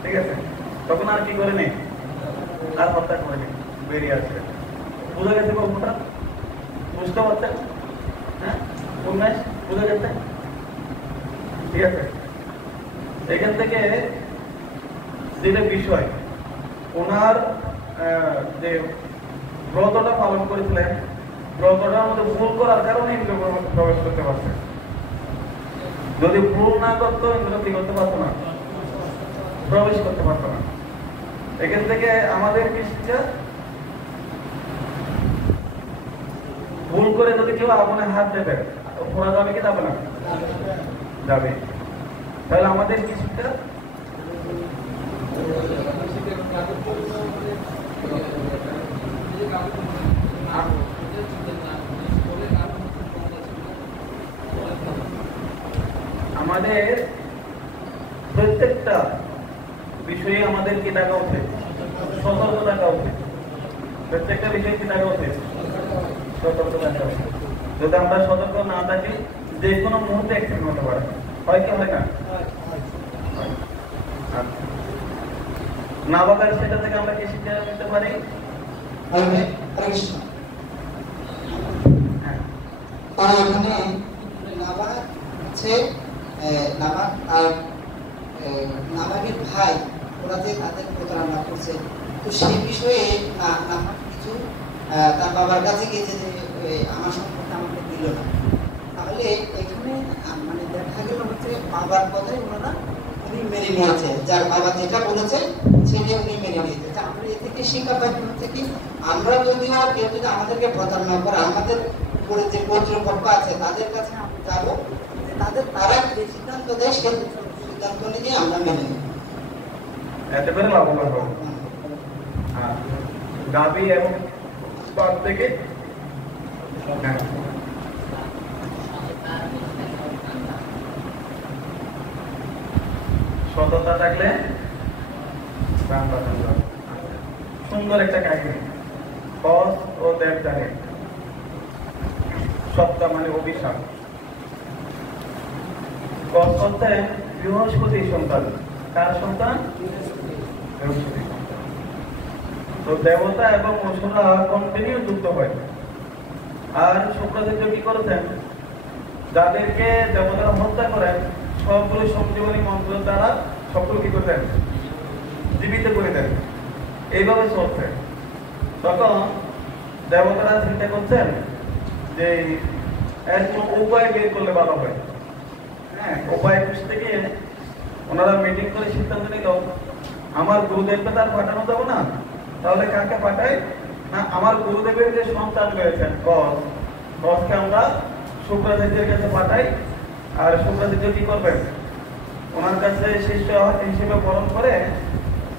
ঠিক আছে? তখন আর কি করে নেই, আর হত্যা করে নেই, বেরিয়ে আসবে। বুঝে গেছে গল্পটা? বুঝতে পারছেন? হ্যাঁ, উন্মেষ বুঝে গেছে? ঠিক আছে? এখান থেকে যেটা বিষয়, ওনার যে ব্রতটা পালন করেছিলেন, ব্রতটার মধ্যে ভুল করার কারণে ইন্দ্র প্রবেশ করতে পারছে। যদি ভুল না করতো ইন্দ্র কি করতে পারতো না, প্রবেশ করতে পারতো না। এখান থেকে আমাদের কি শিক্ষা? ভুল করে যদি কেউ আগুনে হাত দেবে, পোড়া যাবে কি যাবে না? যাবে। তাহলে আমাদের কি শিক্ষা? আমাদের প্রত্যেকটা বিষয়ে আমাদের কি থাকা উচিত? সতর্ক থাকা উচিত। প্রত্যেকটা বিষয়ে কি থাকা উচিত? সতর্ক থাকা উচিত। যদি আমরা সতর্ক না থাকি, যে কোনো মুহূর্তে অ্যাক্সিডেন্ট হতে পারে। হয় কি হয় না? নাবালক সেটা থেকে আমরা কি শিক্ষা নিতে পারি? এখানে নাবালক হচ্ছে নাবালকের ভাই, ওরা যে তাদের প্রতারণা করছে, তো সেই বিষয়ে নাবালক কিছু তার বাবার কাছে গেছে যে আমার সম্পর্কে আমাকে দিল না। তাহলে এখানে মানে দেখা গেল হচ্ছে বাবার কথাই ওনারা উনি মেনে নিয়েছে, যার বাবা যেটা বলেছে সেটা উনি মেনে নিয়েছে। আমরা এ থেকে শিক্ষা পাই হচ্ছে কি, আমরা যদিও কেউ যদি আমাদেরকে প্রতারণা করে, আমাদের উপরে যে কর্তৃপক্ষ আছে তাদের কাছে আমরা যাবো, তারা যে সিদ্ধান্ত দেয় সেই সিদ্ধান্ত নিয়ে আমরা মেনে নিই। এতে করে লাভবান হবো। গাভী এবং বাদ থেকে সততা থাকলে সুন্দর একটা কাহিনী। কস ও দেবদানে। সত্তা মানে অভিশাপ। কস হচ্ছেন বৃহস্পতির সন্তান। কার সন্তান? বৃহস্পতি। তো দেবতা এবং অসুররা কন্টিনিউ যুদ্ধ হয়। আর শুক্রাচার্য কি করেছেন? যাদেরকে দেবতারা হত্যা করেন সবগুলো সঞ্জীবনী মন্ত্র দ্বারা সবগুলো কি করে দেন? জীবিত করে দেন। এইভাবে চলছে। তখন দেবতারা চিন্তা করছেন যে এর কোনো উপায় বের করলে ভালো হয়। হ্যাঁ, উপায় খুঁজতে গিয়ে ওনারা মিটিং করে সিদ্ধান্ত নিল, আমার গুরুদেবকে তার পাঠানো যাবো না, তাহলে কাকে পাঠাই? না, আমার গুরুদেবের যে সন্তান রয়েছেন কসকে আমরা শুক্রাচার্যের কাছে পাঠাই। আর শুক্রাচার্য কি করবেন? ওনার কাছে শিষ্য হিসেবে বরণ করে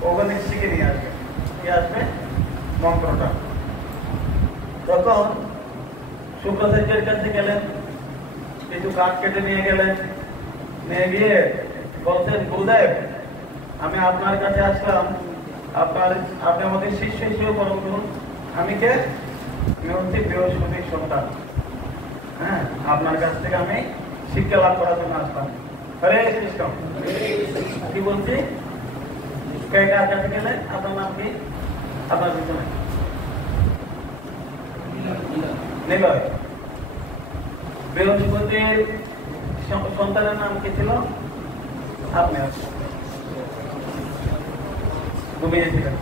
ওখানে শিখে নিয়ে আসবে। কি আসবে? মন্ত্রটা। তখন শুক্রাচার্যের কাছে গেলেন, কিছু কাঠ কেটে নিয়ে গেলেন, নিয়ে গিয়ে বলছেন, গুরুদেব আমি আপনার কাছে আসলাম, আপনি আমাদের শিষ্য হিসেবে বরণ করুন। আমি কে? আমি হচ্ছি বৃহস্পতির সন্তান। হ্যাঁ, আপনার কাছ থেকে আমি শিক্ষা লাভ করার জন্য আসলাম। হরে কৃষ্ণ। কি বলছি? কে কার কাছে গেলেন? আপনার নাম কি? আপনার পিছনে নিলয়। বৃহস্পতির সন্তানের নাম কি ছিল? আপনি ঘুমিয়েছিলেন।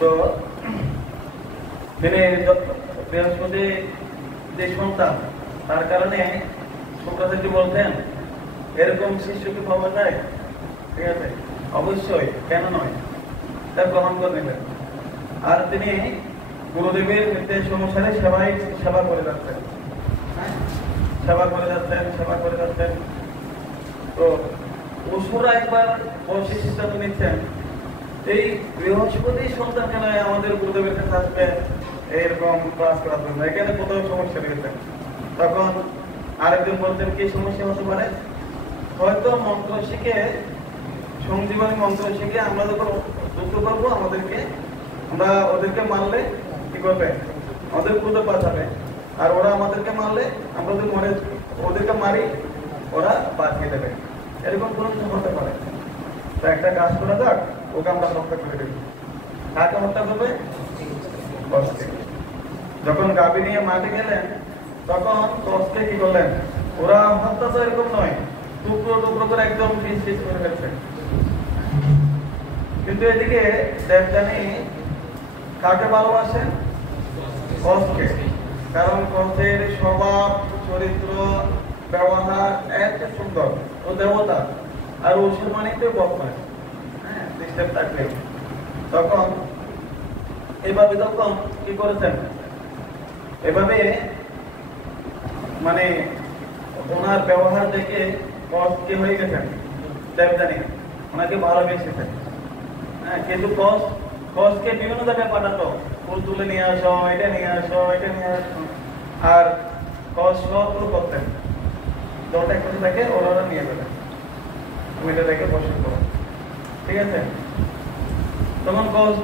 তো তিনি বৃহস্পতি যে সন্তান, তার কারণে শুক্রাচার্য বলতেন এরকম শিষ্য কি পাওয়া যায়? ঠিক আছে, অবশ্যই, কেন নয়, তা গ্রহণ করে নেবেন। আর তিনি গুরুদেবের নির্দেশ অনুসারে সেবা করে যাচ্ছেন, সেবা করে যাচ্ছেন। তো অসুরা একবার বসে সিদ্ধান্ত নিচ্ছেন এই বৃহস্পতি সন্তান কেন আমাদের গুরুদেবের কাছে আসবে এইরকম ক্লাস করার জন্য, এখানে কোথাও সমস্যা রয়েছে। তখন আরেকজন বলতেন কি সমস্যা হতে পারে, হয়তো মন্ত্র শিখে, সঞ্জীবনী মন্ত্র শিখে আমরা যখন যুদ্ধ করবো আমরা ওদেরকে মারলে কি করবে, আমাদের ক্রোধ বাঁচাবে, আর ওরা আমাদেরকে মারলে আমরা যদি ওদেরকে মারি ওরা বাঁচিয়ে দেবে, এরকম কোনো কিছু হতে পারে। তো একটা কাজ করা যাক, ওকে আমরা হত্যা করে দেব। কাকে হত্যা করবে? কসকে। যখন গাভী নিয়ে মাঠে গেলেন তখন কসকে কি করলেন, ওরা হত্যা তো এরকম নয়, টুকরো টুকরো করে একদম পিস করে ফেলছে। কিন্তু এদিকে দেবযানী কাকে ভালোবাসেন? কসকে। কারণ কসের স্বভাব, চরিত্র, ব্যবহার এত সুন্দর, ও দেবতা, আর অসুর মানে তো বদমাশ, সিস্টেম থাকলে। তখন এইভাবে তখন কি করেছেন, এভাবে মানে ওনার ব্যবহার দেখে কস কি হয়ে গেছেন, দেবযানী ওনাকে ভালোবেসেছেন। কিন্তু কসকে বিভিন্ন জায়গায় পাঠাতো, ফুল তুলে নিয়ে আসো, এটা নিয়ে আসো, এটা নিয়ে আসো, আর কস সবগুলো করতেন। যটা একটু থাকে ওরা নিয়ে যাবেন, তুমি এটা দেখে পছন্দ করো, ঠিক আছে। তখন কস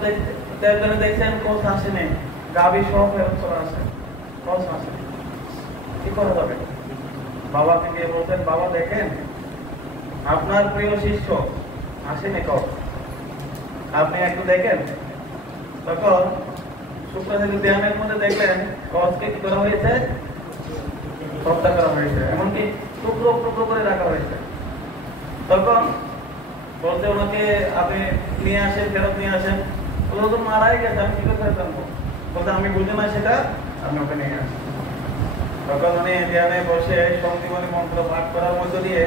দেবযানী দেখছেন কস আসেনি, গাভী সব ফেরত চলে আসে, কস আসেনি, কি করা যাবে? বাবাকে গিয়ে বলতেন, বাবা দেখেন আপনার প্রিয় শিষ্য আসেনি কস, আপনি একটু দেখেন। তখন শুক্রাচার্য ধ্যানের মধ্যে দেখলেন কসকে কি করা হয়েছে, হত্যা করা হয়েছে, এমনকি টুকরো টুকরো করে রাখা হয়েছে। তখন বলতে ওনাকে আপনি নিয়ে আসেন, ফেরত নিয়ে আসেন। ওরা তো মারাই গেছে, আমি কি করে ফেরত আনবো? বলতে আমি বুঝি না সেটা, আপনি ওকে নিয়ে আসেন। তখন উনি ধ্যানে বসে সঞ্জীবনী মন্ত্র পাঠ করার মধ্য দিয়ে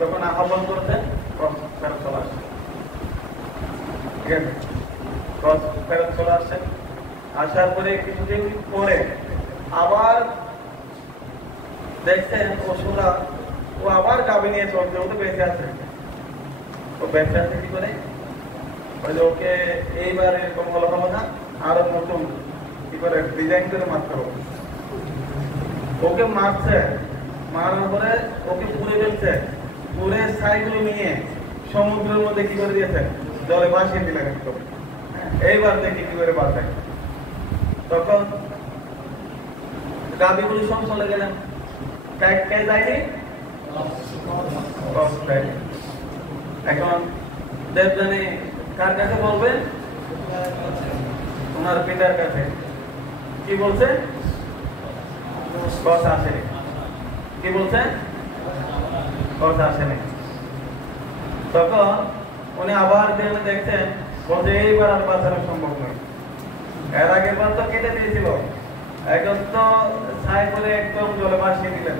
তখন আহ্বান করতেন, ফেরত চলে আসছেন, ঠিক আছে, ফেরত চলে আসছেন। আসার পরে কিছুদিন পরে আবার দেখছেন অসুরা ও আবার গাভী নিয়ে চলছে, ও তো বেঁচে আছে। ও বেঁচে আছে কি করে, ওকে এইবার এরকম হলো হবে না, আরো নতুন কি করে ডিজাইন করে মারতে হবে। ওকে মারছে, মারার পরে ওকে পুড়ে ফেলছে, পুড়ে ছাইগুলো নিয়ে সমুদ্রের মধ্যে কি করে দিয়েছে, জলে ভাসিয়ে দিলেন একদম। এইবার দেখি কি করে বাঁচায়। তখন গাভীগুলো সব চলে গেলেন, কে যায়নি, এখন দেবযানী কার কাছে বলবেন, ওনার পিতার কাছে। কি বলছে, কস আসেনি। কি বলছেন, কস আসেনি। তখন উনি আবার দেখছেন, বলছে এইবার আর বাঁচানো সম্ভব নয়। এর আগের বার তো কেটে দিয়েছিল, এখন তো ছাই করে একদম জলে ভাসিয়ে দিলেন,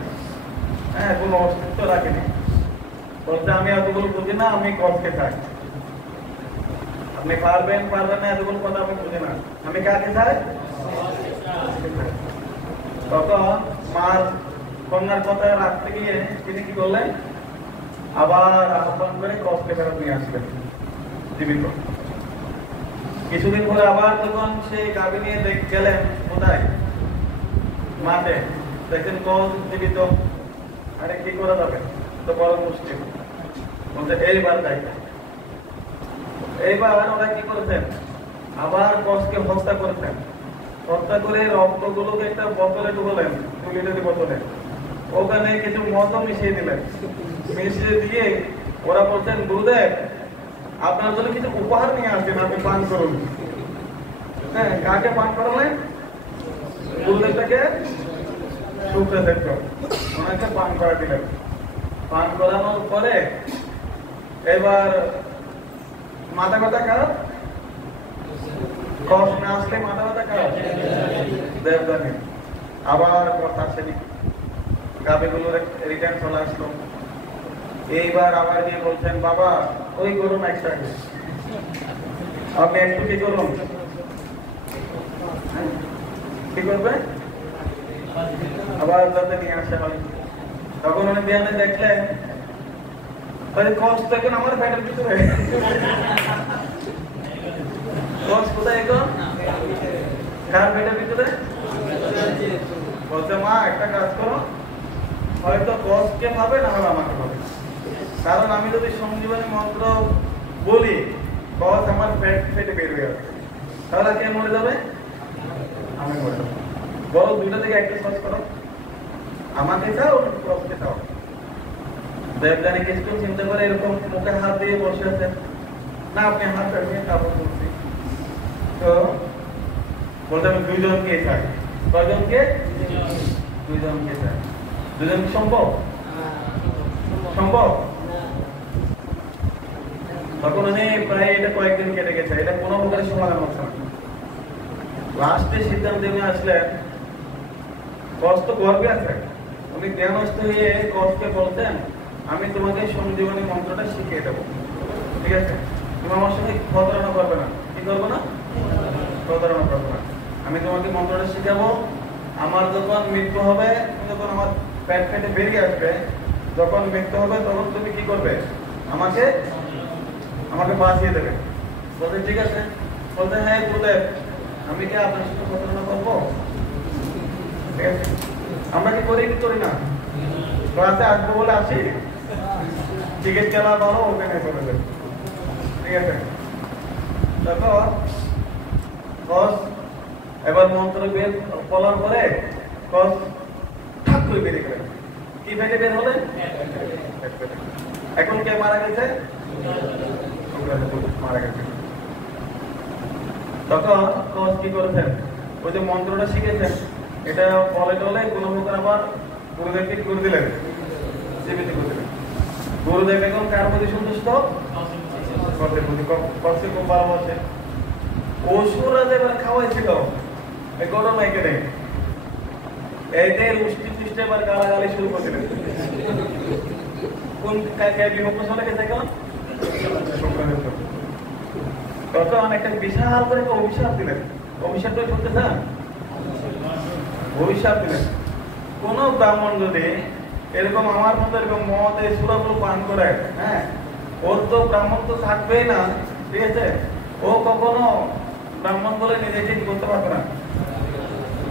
কোনো অস্তিত্ব রাখেনি। বলছে আমি এতগুলো বুঝি না, আমি কসকে চাই। আপনি পারবেন না, এতগুলো কথা আমি বুঝি না, আমি কাকে চাই? তখন মার কন্যার কথা রাখতে গিয়ে তিনি কি করলেন, আবার আহ্বান করে কসকে ফেরত নিয়ে আসলেন জীবিত। কিছুদিন পরে আবার যখন সেই গাভী নিয়ে গেলেন কোথায়, মাঠে, দেখছেন কস জীবিত। আরে কি করা যাবে, তো বড় মুশকিল। বলতে এইবার দায়িত্ব, এইবার ওরা কি করেছেন, আবার কসকে হত্যা করেছেন। হত্যা করে রক্তগুলোকে একটা বোতলে ঢুকলেন, 2 লিটারের বোতলে, ওখানে কিছু মদ মিশিয়ে দিলেন। মিশিয়ে দিয়ে ওরা বলছেন, গুরুদেব আপনার জন্য কিছু উপহার নিয়ে আসছেন, আপনি পান করুন। কাকে পান করালেন? গুরুদেবটাকে, শুক্রাচার্য, ওনাকে পান করা দিলেন। পান করানোর পরে এবার মাথা ব্যথা খারাপ, কস না আসলে মাথা ব্যথা খারাপ, দেবযানী আবার কথা আসেনি। গাবিগুলো রিটার্ন চলে আসলো। এইবার আবার গিয়ে বলছেন, বাবা ওই করুন একটা, আপনি একটু কি করুন, কি করবে, আবার যাতে নিয়ে আসা হয়। তখন উনি বিয়ানে দেখলেন কষ্ট এখন আমার পেটের ভিতরে, কষ্ট কোথায় এখন, কার পেটের ভিতরে। বলছে, মা একটা কাজ করো, হয়তো কষ্টকে পাবে না হলে আমাকে পাবে, কারণ আমি যদি সঞ্জীবনী মন্ত্র বলি কষ্ট আমার পেটে বের হয়ে যাবে, তাহলে কে মরে যাবে, আমি মরে যাবো। বলো দুইটা থেকে একটা সহজ করো, আমাকে চাও কষ্টকে চাও। দেবযানী কিছুক্ষণ চিন্তা করে এরকম মুখে হাত দিয়ে বসে আছে, না আপনি হাত রাখবেন, কাপড় করছি। তো বলতে আমি দুইজনকে চাই, কয়জনকে, দুইজনকে চাই। দুজন সম্ভব, সম্ভব। তখন উনি প্রায় এটা কয়েকদিন কেটে গেছে, এটা কোনো প্রকারের সমাধান হচ্ছে না। লাস্টে সিদ্ধান্ত নিয়ে আসলেন, কষ্ট গর্বে আছে, উনি জ্ঞানস্থ হয়ে কষ্টকে বলতেন, আমি তোমাকে সঞ্জীবনী মন্ত্রটা শিখিয়ে দেবো, ঠিক আছে, তুমি আমার সঙ্গে প্রতারণা করবে না। কি করবো না, প্রতারণা করবে না। আমি তোমাকে মন্ত্রটা শিখাবো, আমার যখন মৃত্যু হবে, যখন আমার পেট পেটে বেরিয়ে আসবে, যখন মৃত্যু হবে তখন তুমি কি করবে, আমাকে আমাকে বাঁচিয়ে দেবে। বলতে ঠিক আছে। বলতে হ্যাঁ গুরুদেব, আমি কি আপনার সাথে প্রতারণা করবো, ঠিক আছে, আমরা কি করি কি করি না, ক্লাসে আসবো বলে আসি, টিকিট কেনা বলো ওখানে চলে যাবে, ঠিক আছে। তারপর এবার মন্ত্র বের বলার পরে কস ঠাক করে বেরিয়ে গেলেন। কি ফেটে বের হলে, এখন কে মারা গেছে, মারা গেছে। তখন কস কি করেছেন, ওই যে মন্ত্রটা শিখেছেন এটা বলে টলে কোনো প্রকার আবার গুরুদেবকে কি করে দিলেন, জীবিত করে দিলেন। গুরুদেব এখন কার প্রতি সন্তুষ্ট, কষ্টের প্রতি, কষ্টে খুব ভালোবাসে। অসুররা যে এবার খাওয়াইছিল এই ঘটনা এখানে, এদের উষ্টি পুষ্টি এবার গালাগালি শুরু করেছিলেন। কোন বিভক্ত চলে গেছে এখন, তখন একটা বিশাল করে অভিশাপ দিলেন। অভিশাপটা করতে চান, অভিশাপ দিলেন, কোন ব্রাহ্মণ যদি এরকম আমার মতো এরকম মদ এই সুরাগুলো পান করে, হ্যাঁ, ওর তো ব্রাহ্মণ তো থাকবেই না, ঠিক আছে, ও কখনো ব্রাহ্মণ বলে নিজেকে কি করতে পারবে না,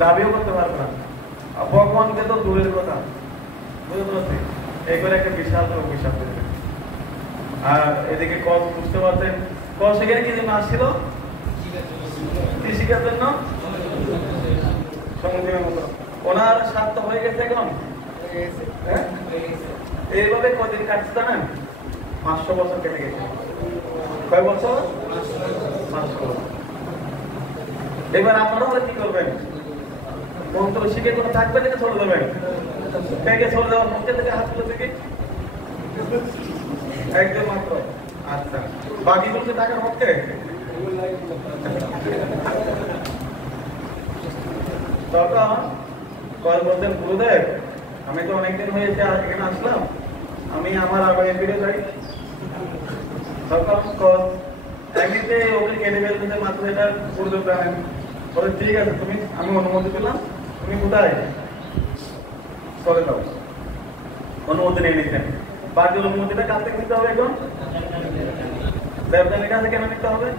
দাবিও করতে পারবে না, ভগবানকে তো দূরের কথা, বুঝতে পারছি। এই করে একটা বিশাল অভিশাপ দিলেন। আর এদিকে কস বুঝতে পারছেন, কস এখানে কি জন্য আসছিল, কি শিখার জন্য, সমুদ্রের মতো। ওনার স্বার্থ হয়ে গেছে এখন, এইভাবে কদিন কাটছে জানেন, 500 বছর কেটে গেছে। কয় বছর, 500 বছর। এবার আপনারা হলে কি করবেন, মন্ত্র শিখে কোনো থাকবে থেকে চলে যাবেন, থেকে চলে যাওয়ার মধ্যে থেকে হাত তুলে থেকে একদম মাত্র। আচ্ছা, বাকিগুলো কি টাকার পক্ষে, তখন কল বলতেন, গুরুদেব আমি তো অনেকদিন হয়েছে এখানে আসলাম, আমি আমার আবার ফিরে যাই। তখন কল এমনিতে ওকে কেটে ফেলতে মাত্র এটা গুরুদেব জানেন। বলে ঠিক আছে, তুমি, আমি অনুমতি পেলাম, তুমি কোথায় চলে যাও। অনুমতি নিয়ে নিচ্ছেন। বাকি অনুমতিটা কাছ থেকে নিতে হবে, এখন দেবযানীর কাছে কেন নিতে হবে,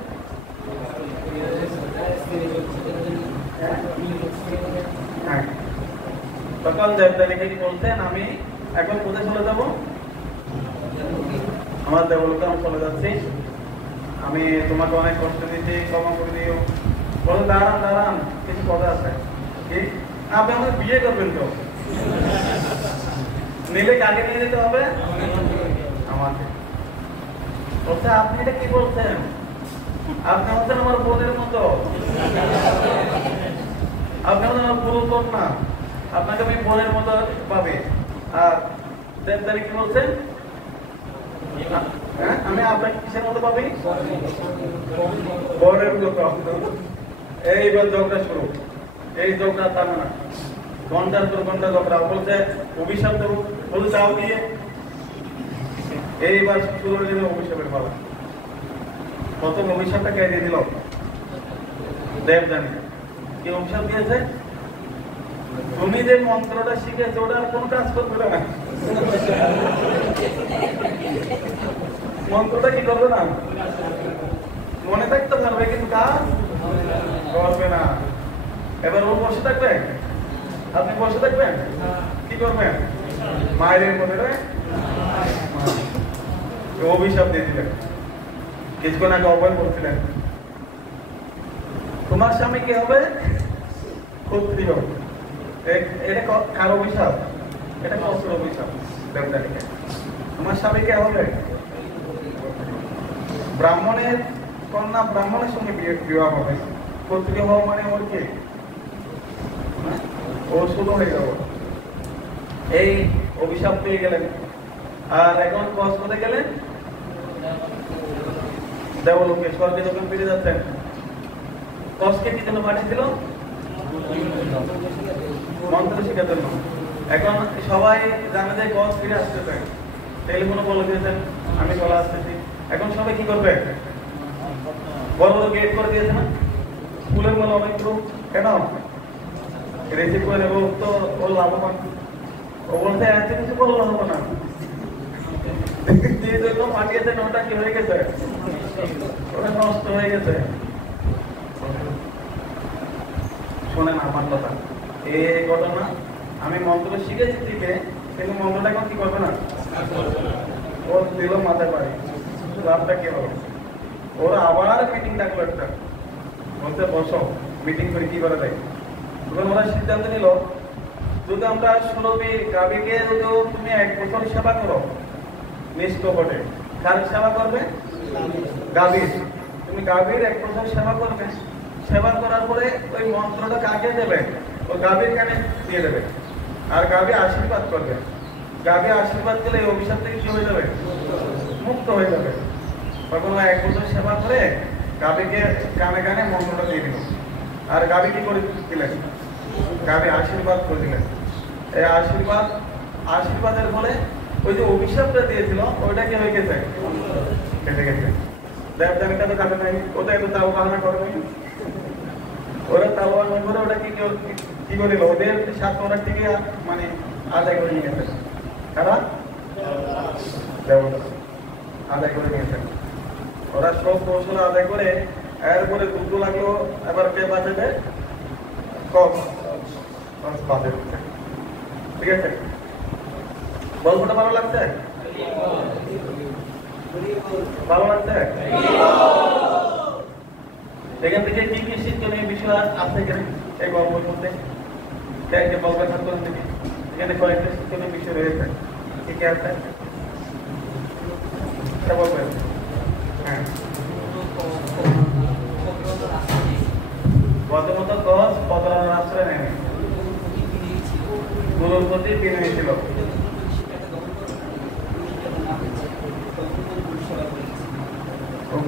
তখন দেবযানীকে কি বলতেন, আমি এখন কোথায় চলে যাব, আমার দেবলোকে আমি চলে যাচ্ছি, আমি তোমাকে অনেক কষ্ট দিচ্ছি, ক্ষমা করে দিও। বলে দাঁড়ান দাঁড়ান, কিছু কথা আছে। কি, আপনি আমাকে বিয়ে করবেন তো, নিলে কাকে নিয়ে যেতে হবে, আমাকে। বলছে আপনি এটা কি বলছেন, আপনি হচ্ছেন আমার বোনের মতো, আপনি হচ্ছেন আমার পুরো কন্যা, আপনাকে আমি বোনের মতো পাবে। আর দেবযানী কি বলছেন, আমি আপনাকে কিসের মতো পাবি, বোনের মতো। এইবার ঝগড়া শুরু, এই ঝগড়া থামে না। ঘন্টার পর ঘন্টা ঝগড়া, বলছে অভিশাপ দেবো, বলছে চাও দিয়ে। এইবার শুরু হয়ে গেল অভিশাপের পালা। প্রথম অভিশাপটা কে দিয়ে দিল? দেবযানী। কি অভিশাপ দিয়েছে? তুমি যে মন্ত্রটা শিখেছো ওটা আর কোনো কাজ করবে না। মন্ত্রটা কি করবে না? মনে থাকতে পারবে কিন্তু কাজ করবে না। এবার ও বসে থাকবে, আপনি বসে থাকবেন, কি করবেন? মায়ের মধ্যে অভিশাপ দিয়ে দিলেন। কিছুক্ষণ আগে অভয় বলছিলেন তোমার স্বামী কি হবে? ক্ষত্রিয়। এটা কার অভিশাপ? এটা কষ্টের অভিশাপ দেবযানীকে। তোমার স্বামী কে হবে? ব্রাহ্মণের কন্যা ব্রাহ্মণের সঙ্গে বিবাহ হবে। ক্ষত্রিয় হওয়া মানে ওর কি? ও শুরু হয়ে গেল। এই অভিশাপ পেয়ে গেলেন। আর এখন কষ্ট হতে গেলেন দেবলোকে, স্বর্গে যখন ফিরে যাচ্ছেন। কষ্টকে কি জন্য পাঠিয়েছিল? মন্ত্র শেখার জন্য। এখন সবাই জানে যে কষ্ট ফিরে আসতেছে, টেলিফোনে বলে দিয়েছেন আমি চলে আসতেছি। এখন সবাই কি করবে? বড় বড় গেট করে দিয়েছে না, স্কুলের বলে অনেক লোক। কেন? রিসিভ করে নেবো তো ওর লাভবান। ও বলছে এত কিছু বললে হবো না, যে জন্য পাঠিয়েছেন ওটা কি হয়ে গেছে? ওটা নষ্ট হয়ে গেছে। শোনেন আমার কথা, এই ঘটনা আমি মন্ত্র শিখেছি থেকে, কিন্তু মন্ত্রটা এখন কি করবে না? ও দিল মাথায় পারি, লাভটা কি হবে? ওরা আবার মিটিং ডাকলো একটা, বলতে বসো মিটিং করে কি করা যায়। ওরা সিদ্ধান্ত নিল যদি আমরা সুরভি গাভীকে যদি তুমি 1 বছর সেবা করো নিষ্কপটে, কার সেবা করবে? গাভীর। তুমি গাভীর 1 বছর সেবা করবে। সেবা করার পরে ওই মন্ত্রটা কাকে দেবে? ওই গাভীর কানে দিয়ে দেবে, আর গাভী আশীর্বাদ করবে। গাভী আশীর্বাদ দিলে এই অভিশাপ থেকে কি হয়ে যাবে? মুক্ত হয়ে যাবে। তখন 1 বছর সেবা করে গাভীকে কানে কানে মন্ত্রটা দিয়ে দিল। আর গাভী কি করে দিলেন? গাভী আশীর্বাদ করে দিলেন। এই আশীর্বাদের ফলে ওই যে অভিশাপটা দিয়েছিল ওইটা কি হয়ে গেছে? কেটে গেছে। দেবযানীটা তো কাটে নাই, ওটা একটু তাও বাহানা করবে। ওরা তাও বাহানা করে ওটা কি করে দিল? ওদের 7 ওরা থেকে মানে আদায় করে নিয়ে গেছে। কারা? দেবতা আদায় করে নিয়েছে। ওরা সব কৌশল আদায় করে এরপরে দুটো লাগলো। এবার কে বাঁচাবে? ঠিক আছে, গল্পটা ভালো লাগছে? ভালো লাগছে? এখান থেকে কি কি শিক্ষণীয় বিষয় আছে এখানে এই গল্পের মধ্যে? গল্পের ছাত্র থেকে এখানে কয়েকটা শিক্ষণীয় বিষয় রয়েছে। কি কি আছে বলবেন? হ্যাঁ, প্রথমত গছ প্রতারণার আশ্রয় নেয়, গুরুর প্রতি বিনয়ী ছিল।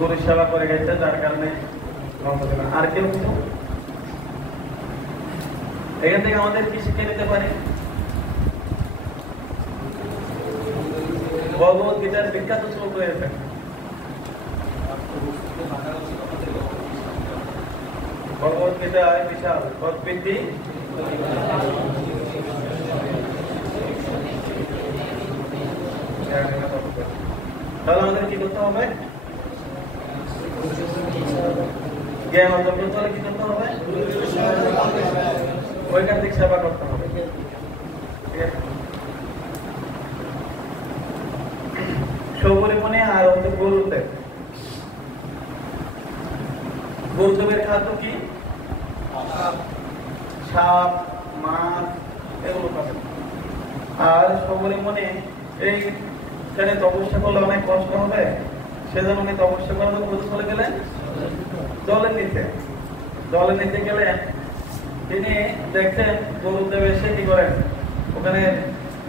গুরুর সেবা করে গেছে, যার কারণে আর কেউ কিছু। এখান থেকে আমাদের কি শিখে নিতে পারি? ভগবত গীতার বিখ্যাত শ্লোক রয়েছে, ভগবত গীতায় বিশাল তৎবৃদ্ধি তাহলে আমাদের কি করতে হবে? জ্ঞান অর্জন করতে হলে কি করতে হবে? ঐকান্তিক সেবা করতে হবে। সৌপরিমণি আর হচ্ছে গুরুদেব। গুরুদেবের খাদ্য কি? সাপ, মাছ, এগুলো খাবে। আর সৌপরিমণি এইখানে তপস্যা করলে অনেক কষ্ট হবে, সেজন্য উনি তপস্যা করার জন্য কোথায় চলে গেলেন? জলের নিচে। জলের নিচে গেলে তিনি দেখছেন গুরুদেব এসে কি করেন, ওখানে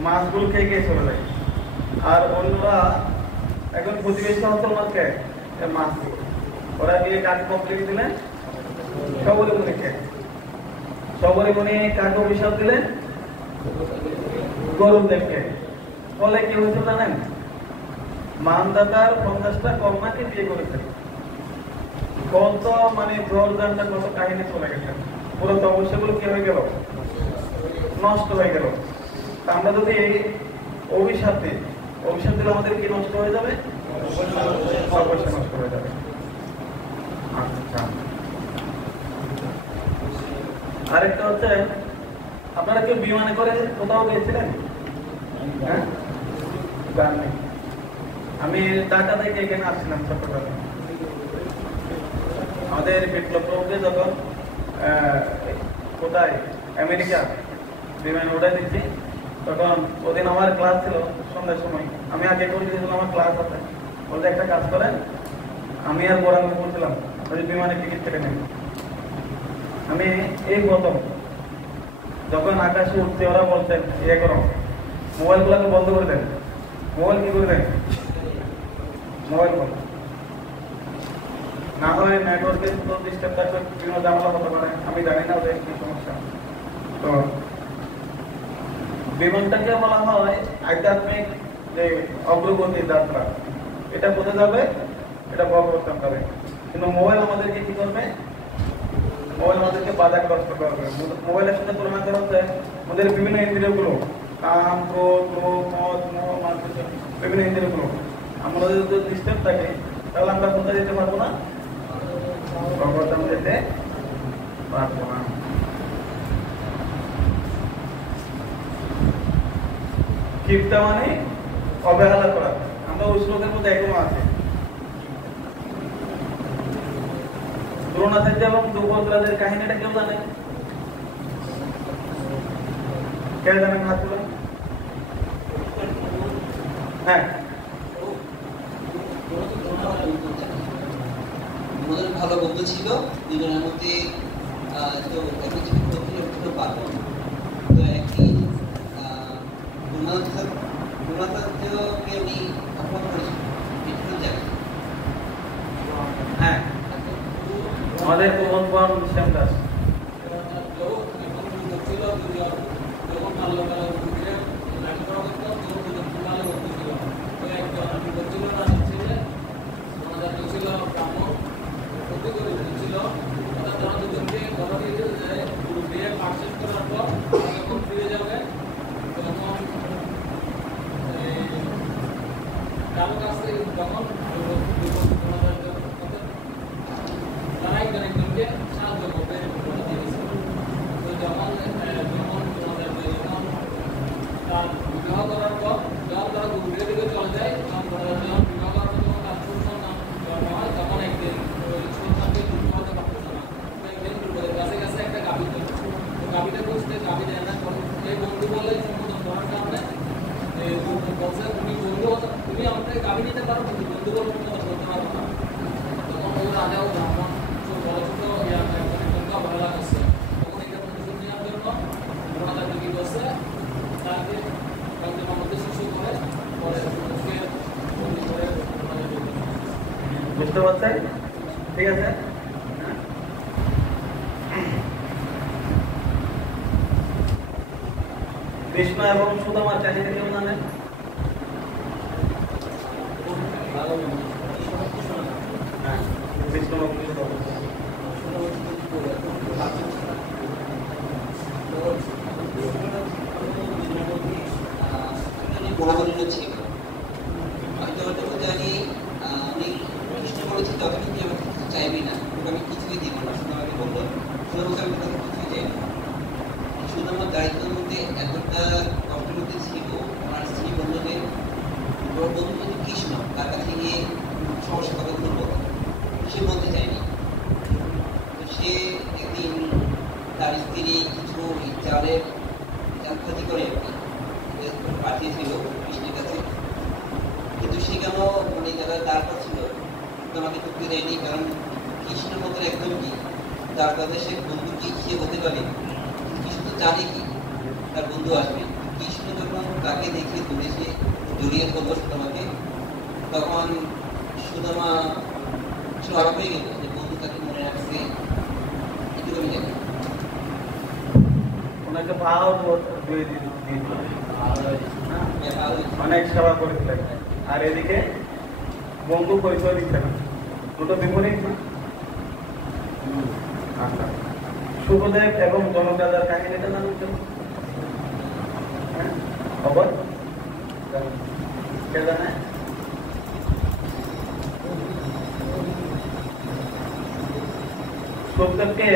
মাছগুলো খেয়ে চলে যায়। আর অন্যরা এখন প্রতিবেশী হতো মাছকে মাছগুলো, ওরা গিয়ে কাকে কমপ্লিট দিলেন? সবরিমণিকে। সবরিমণি কাকে অভিশাপ দিলেন? গরুদেরকে। ফলে কি হয়েছে জানেন, মানদাতার 50টা কন্যাকে বিয়ে করেছে। কত মানে জোরজানটা কত কাহিনী চলে গেছে, পুরো তপস্যাগুলো কি হয়ে গেল, নষ্ট হয়ে গেল। তা আমরা যদি এই অভিশাপ দিলে আমাদের কি নষ্ট হয়ে যাবে, তপস্যা নষ্ট হয়ে যাবে। আচ্ছা, আরেকটা হচ্ছে, আপনারা কেউ বিমানে করে কোথাও গিয়েছিলেন? হ্যাঁ, জানি। আমি ঢাকা থেকে এখানে আসছিলাম চট্টগ্রামে। আমাদের বিপ্লব প্রভুকে যখন কোথায় আমেরিকা বিমানে উঠাই দিচ্ছি, তখন ওদিন আমার ক্লাস ছিল সন্ধ্যার সময়। আমি আগে করে দিয়েছিলাম আমার ক্লাস আছে, বলতে একটা কাজ করেন, আমি আর বরাঙ্গ বলছিলাম ওই বিমানে টিকিট কেটে নেই। আমি এই প্রথম যখন আকাশে উঠতে ওরা বলছেন ইয়ে করো, মোবাইল গুলাকে বন্ধ করে দেন। মোবাইল কি করে দেন, মোবাইল বন্ধ না হয় নেটওয়ার্কে তো ডিস্টার্ব থাকবে, বিভিন্ন ঝামেলা হতে পারে, আমি জানি না ওদের কি সমস্যা। তো বিমানটাকে বলা হয় আধ্যাত্মিক যে অগ্রগতি যাত্রা, এটা কোথায় যাবে, এটা পরিবর্তন করে। কিন্তু মোবাইল আমাদেরকে কি করবে, মোবাইল আমাদেরকে বাধাগ্রস্ত করবে। মোবাইলের সাথে তুলনা করা হচ্ছে আমাদের বিভিন্ন ইন্দ্রিয়গুলো, কাম, ক্রোধ, লোভ, মদ, মোহ, মানসিক বিভিন্ন ইন্দ্রিয়গুলো। আমরা যদি ডিস্টার্ব থাকে তাহলে আমরা কোথায় যেতে পারবো না, পরিবর্তন যেতে পারবো না। ক্ষিপ্তা মানে অবহেলা করা। আমরা ওই শ্লোকের মধ্যে এখনো আছে, দ্রোণাচার্য এবং দ্রৌপদীর কাহিনীটা কেউ জানে? কেউ জানেন হাত তুলে? হ্যাঁ, আমাদের ভালো বন্ধু ছিল, দুজনের মধ্যে তো একজন ছিল দক্ষিণ, একজন ছিল পার্বণ। তো একই দ্রোণাচার্যকে উনি অপমান করেছিল বিভিন্ন জায়গায়। হ্যাঁ, আমাদের প্রবন্ধ শ্যামদাস। বুঝতে পারছেন? ঠিক আছে। কৃষ্ণ এবং সুদামার কাহিনী কেউ জানেন? কৃষ্ণ এবং সুদামা মহাবলীর ছিল, হয়তো ওটুকু জানি উনি কৃষ্ণ বলেছে তখন কি আমার কিছু চাইবি না, ওকে আমি কিছুই দিব না। সুদামাকে বললো, সুদামাকে আমি তাকে কিছুই চাই না। সুদামার দায়িত্বের মধ্যে এতটা কষ্টের মধ্যে ছিল, আমার স্ত্রী বললো যে ওর বন্ধু কিন্তু কৃষ্ণ, তার কাছে গিয়ে সমস্যা কথা বলবো, সে বলতে চায়নি। তো সে একদিন তার স্ত্রী কিছু চালের চালখাতি করে পাঠিয়েছিল কৃষ্ণের কাছে, কিন্তু সে কেন মানে যারা তারপর ছিল আমাকে ঢুকতে দেয়নি, কারণ কৃষ্ণের মতো একদম কি তার কাছে সে বন্ধু কি সে হতে পারে, কৃষ্ণ তো জানে কি তার বন্ধু আসবে। কৃষ্ণ যখন তাকে দেখে দূরে সে জড়িয়ে ধরলো সুদামাকে, তখন সুদামা অবাক হয়ে গেল যে বন্ধু তাকে মনে রাখছে, একটু আমি জানি। ওনাকে পাও ধুয়ে দিয়েছিল, অনেক সেবা করেছিলেন। আর এদিকে বন্ধু পরিচয় দিচ্ছে না, দুটো বিপরীত না। আচ্ছা, শুভদেব এবং জনতাদার কাহিনীটা জানেন কেন? খবর কে জানে? শুভদেবকে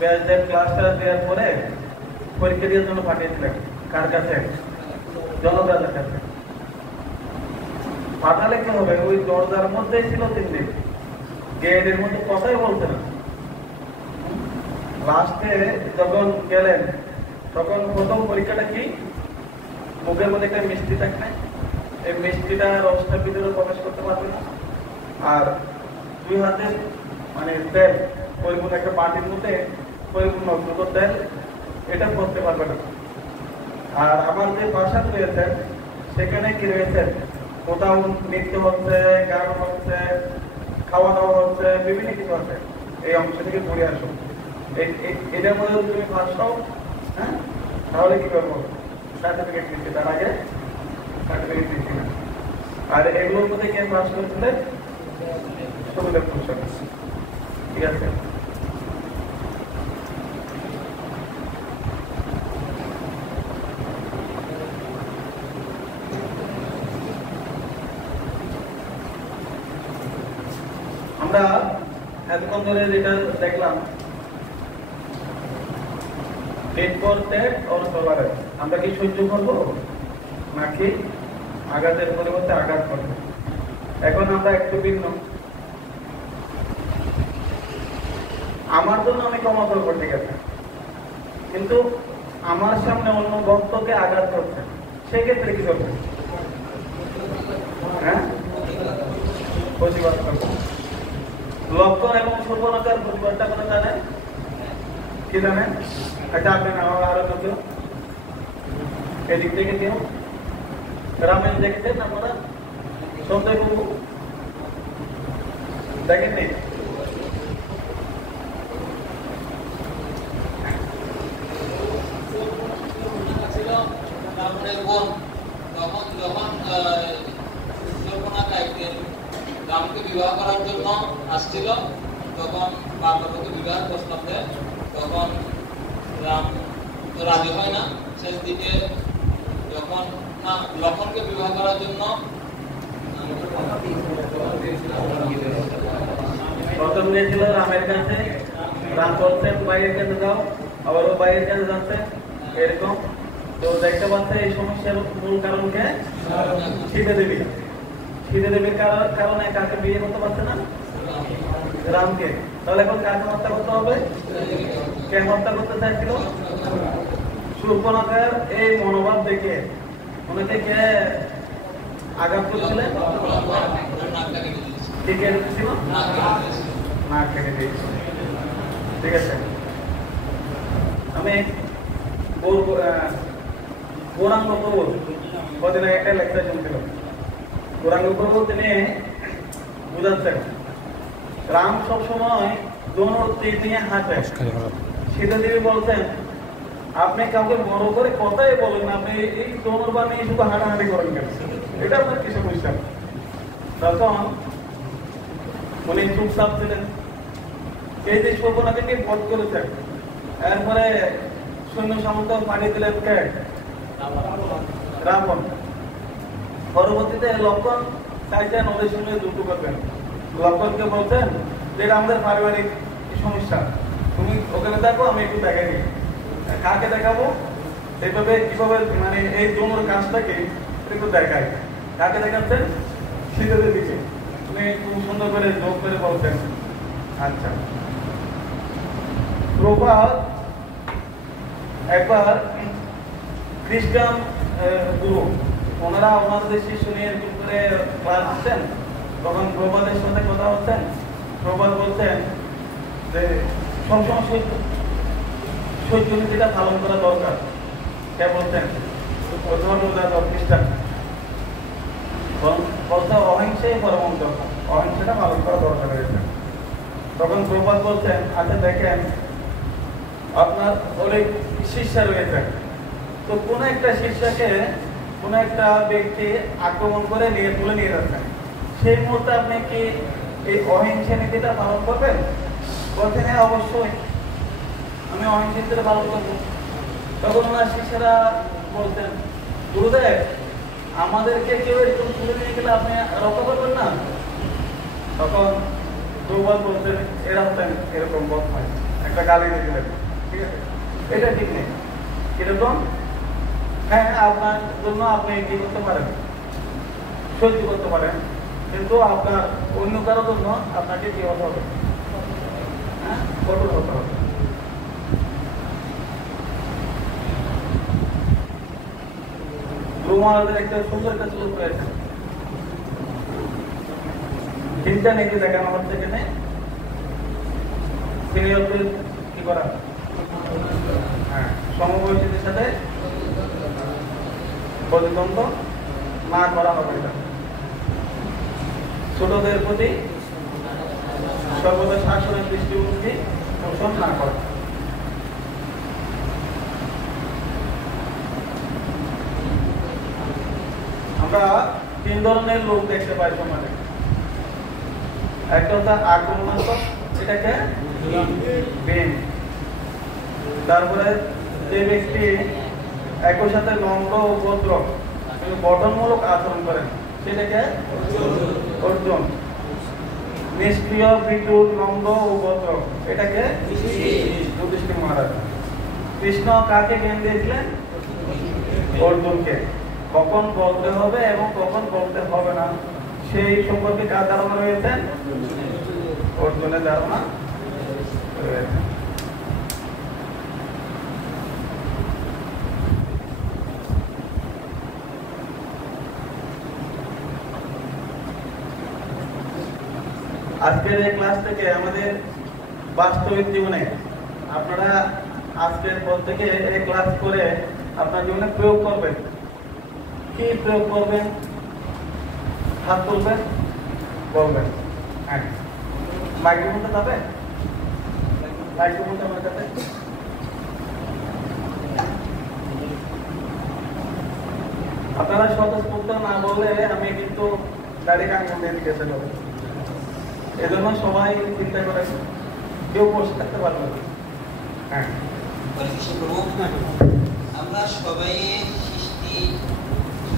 ব্যাসদেব ক্লাসটা দেওয়ার পরে পরীক্ষা দেওয়ার জন্য পাঠিয়েছিলেন। কার কাছে? জনতাদার কাছে। পাঠালে কি হবে? ওই দরজার মধ্যেই ছিল 3 দিন, গেটের মধ্যে কথাই বলছে না। লাস্টে যখন গেলেন তখন প্রথম পরীক্ষাটা কি? মুখের মধ্যে একটা মিষ্টি থাকবে, এই মিষ্টিটা রসটার ভিতরে প্রবেশ করতে পারবে না। আর 2 হাতে মানে তেল, পরিপূর্ণ একটা বাটির মধ্যে পরিপূর্ণ দুটো তেল, এটা করতে পারবে না। আর আমার যে ভাষা রয়েছে সেখানে কি রয়েছে? কোথাও নৃত্য হচ্ছে, গান হচ্ছে, খাওয়া দাওয়া হচ্ছে, বিভিন্ন কিছু আছে। এই অংশ থেকে ঘুরে আসো, এটার মধ্যে তুমি পাস হও, হ্যাঁ, তাহলে কি করবো? সার্টিফিকেট দিচ্ছি, তার আগে সার্টিফিকেট দিচ্ছি না। আর এগুলোর মধ্যে কে পাস করছিলে? শুভদেব ভূষণ। ঠিক আছে, আমরা এতক্ষণ ধরে যেটা দেখলাম আমরা কি সহ্য করবো নাকি আঘাতের পরিবর্তে আঘাত করবো? এখন আমরা একটু ভিন্ন। আমার জন্য আমি ক্ষমা করবো, ঠিক আছে, কিন্তু আমার সামনে অন্য ভক্তকে আঘাত করছে, সেক্ষেত্রে কি করবে? হ্যাঁ, প্রতিবাদ করবো। লক্ষণ এবং সুবর্ণকার প্রতিবাদটা করে জানেন? কি জানেন? আচ্ছা, আপনি না আরো কত এদিক থেকে কেউ রামায়ণ দেখতেন আপনারা? সঞ্জয় বাবু দেখেননি? রামকে বিবাহ করার জন্য আসছিল, তখন পার্বতীকে বিবাহের প্রস্তাব দেয়, তখন রাম রাজি হয় না। শেষ দিকে যখন না লক্ষণকে বিবাহ করার জন্য প্রথম দিয়েছিল রামের কাছে, রাম বলছেন বাইরের কাছে যাও, আবার ও বাইরের কাছে যাচ্ছে, এরকম। তো দেখতে পাচ্ছে এই সমস্যার মূল কারণকে সীতা দেবী। সীতা দেবীর কারণে কাকে বিয়ে করতে পারছে না? রামকে। তাহলে এখন কাকে হত্যা করতে হবে? কে হত্যা করতে চাইছিল? শূর্পণখার এই মনোভাব দেখে ওনাকে কে আঘাত করছিলেন? ঠিক ছিল, নাক কেটে দিয়েছিল। ঠিক আছে, আমি গৌরাঙ্গ প্রভু কদিন আগে একটা লেকচার শুনছিলাম। গৌরাঙ্গ প্রভু তিনি বুঝাচ্ছেন রাম সবসময় দোনো তীর নিয়ে হাঁটে। সীতা দেবী বলছেন আপনি কাউকে বড় করে কথাই বলেন, আপনি এই দোনোর বা নিয়ে শুধু হাঁটাহাঁটি করেন কেন? এটা আপনার কি সমস্যা? তখন উনি চুপচাপ ছিলেন। এই যে শোভনাকে বধ করেছেন, এরপরে সৈন্য সামন্ত পাঠিয়ে দিলেন কে? রাবণ। পরবর্তীতে লক্ষণ চাইছেন ওদের সঙ্গে যুদ্ধ করবেন। লক্ষণকে বলছেন যে এটা আমাদের পারিবারিক সমস্যা, তুমি ওখানে দেখো, আমি একটু দেখাই দিই। কাকে দেখাবো? এইভাবে কিভাবে মানে এই দোনোর কাজটাকে একটু দেখাই। কাকে দেখাচ্ছেন? সীতা দেবীকে। উনি খুব সুন্দর করে যোগ করে বলছেন। আচ্ছা, প্রভাত একবার খ্রিস্টান গুরু, ওনারা ওনাদের শিষ্য নিয়ে এরকম করে ক্লাস দিচ্ছেন, তখন প্রভাতের সাথে কথা হচ্ছেন। প্রভাত বলছেন যে সবসময় সহ্য নীতিটা পালন করা দরকার। কে বলছেন? ধর্মযাজক খ্রিস্টান বলছে অহিংসাই পরম দরকার, অহিংসাটা পালন করা দরকার হয়েছে। তখন প্রভাত বলছেন আচ্ছা দেখেন, আপনার অনেক শিষ্যা রয়েছে, তো কোনো একটা শিষ্যাকে কোনো একটা ব্যক্তি আক্রমণ করে তুলে নিয়ে যাচ্ছেন, সেই মুহূর্তে আপনি কি এই অহিংসা নীতিটা পালন করবেন? বলছেন হ্যাঁ অবশ্যই আমি অহিংসা নীতিটা পালন করবো। তখন ওনার শিষ্যরা বলতেন, গুরুদেব আমাদেরকে কেউ একটু তুলে নিয়ে গেলে আপনি রক্ষা করবেন না? তখন দুর্বল বলতেন এরা হতেন এরকম বধ হয়, একটা গালি দিয়ে দিলেন, ঠিক আছে, এটা ঠিক নেই। কিরকম? হ্যাঁ আপনার জন্য আপনি কি করতে পারেন, সহ্য করতে পারেন, কিন্তু আপনার অন্য কারোর জন্য আপনাকে কি হতে হবে, হ্যাঁ কঠোর হতে হবে। রুমালদের একটা সুন্দর একটা শ্লোক রয়েছে, চিন্তা নাকি দেখানো হচ্ছে এখানে সিনিয়রদের কি করা, হ্যাঁ সমবয়সীদের সাথে প্রতিদ্বন্দ্ব না করা হবে, এটা ছোটদের প্রতি সর্বদা শাসনের দৃষ্টিভঙ্গি পোষণ না করা। আমরা 3 ধরনের লোক দেখতে পাই সমাজে। একটা হচ্ছে আক্রমণাত্মক, এটাকে ভীম। তারপরে যে ব্যক্তি একই সাথে নম্র ও ভদ্র কিন্তু গঠনমূলক আচরণ করেন সেটাকে অর্জুন। নিষ্ক্রিয়, বিদ্যুৎ, নম্র ও ভদ্র এটাকে যুধিষ্ঠির মহারাজ। কৃষ্ণ কাকে জ্ঞান দিয়েছিলেন? অর্জুনকে। কখন বলতে হবে এবং কখন বলতে হবে না সেই সম্পর্কে কার ধারণা রয়েছেন? অর্জুনের ধারণা রয়েছে। আজকের এই ক্লাস থেকে আমাদের বাস্তবিক জীবনে আপনারা আজকের পর থেকে এই ক্লাস করে আপনার জীবনে প্রয়োগ করবেন। কি প্রয়োগ করবেন? হাত তুলবেন, বলবেন। হ্যাঁ, মাইক্রোফোনটা যাবে, মাইক্রোফোনটা আমার কাছে। আপনারা স্বতঃস্ফূর্ত না বললে আমি কিন্তু গাড়ি কাঙ্গন দিয়ে দিকে চলে যাবো। এজন্য সবাই চিন্তা করেন, কেউ বসে থাকতে পারবে না। হ্যাঁ, আমরা সবাই সৃষ্টি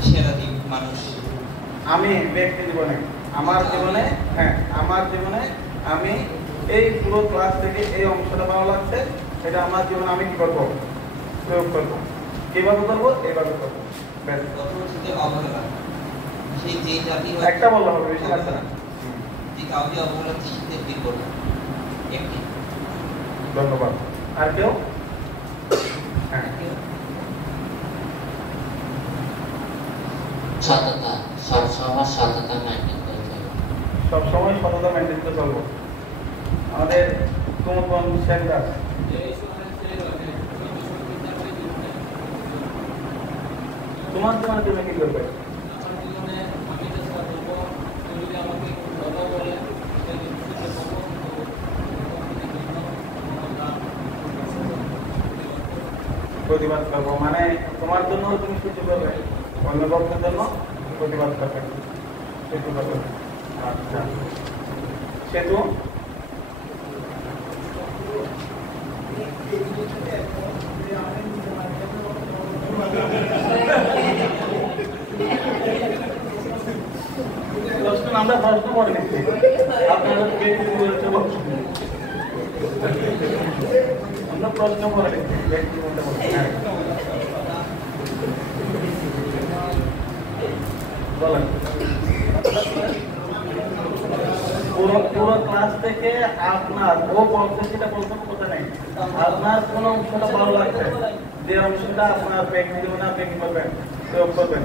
সেরা মানুষ। আমি ব্যক্তি জীবনে, আমার জীবনে, হ্যাঁ আমার জীবনে আমি এই পুরো ক্লাস থেকে এই অংশটা ভালো লাগছে, এটা আমার জীবনে আমি কি করবো? প্রয়োগ করবো। কিভাবে করবো? এইভাবে করবো। অবহেলা, সেই যে জাতি একটা বললে হবে, বেশি লাগছে না। যে কাউকে অবহেলা শিখতে বিপদ একটি। ধন্যবাদ। আর কেউ? হ্যাঁ, সততা, সবসময় সততা মেনটেন করতে হবে। সবসময় সততা মেনটেন করে চলবো। আমাদের কোন সেন্টার তোমার জীবনে তুমি কি করবে? প্রতিবাদ করবো, মানে তোমার জন্য তুমি সহ্য করবে, অন্য পক্ষের জন্য প্রতিবাদ করবে। আচ্ছা, সেতু আমরা প্রশ্ন করে নিচ্ছি, আপনারা আমরা প্রশ্ন করে নিচ্ছি ব্যক্তি বলতে বলেন। পুরো ক্লাস থেকে আপনার ও বলতে সেটা বলতে কথা নেই, আপনার কোন অংশটা ভালো লাগছে, যে অংশটা আপনার ব্যক্তি জীবনে আপনি কি করবেন? প্রয়োগ করবেন।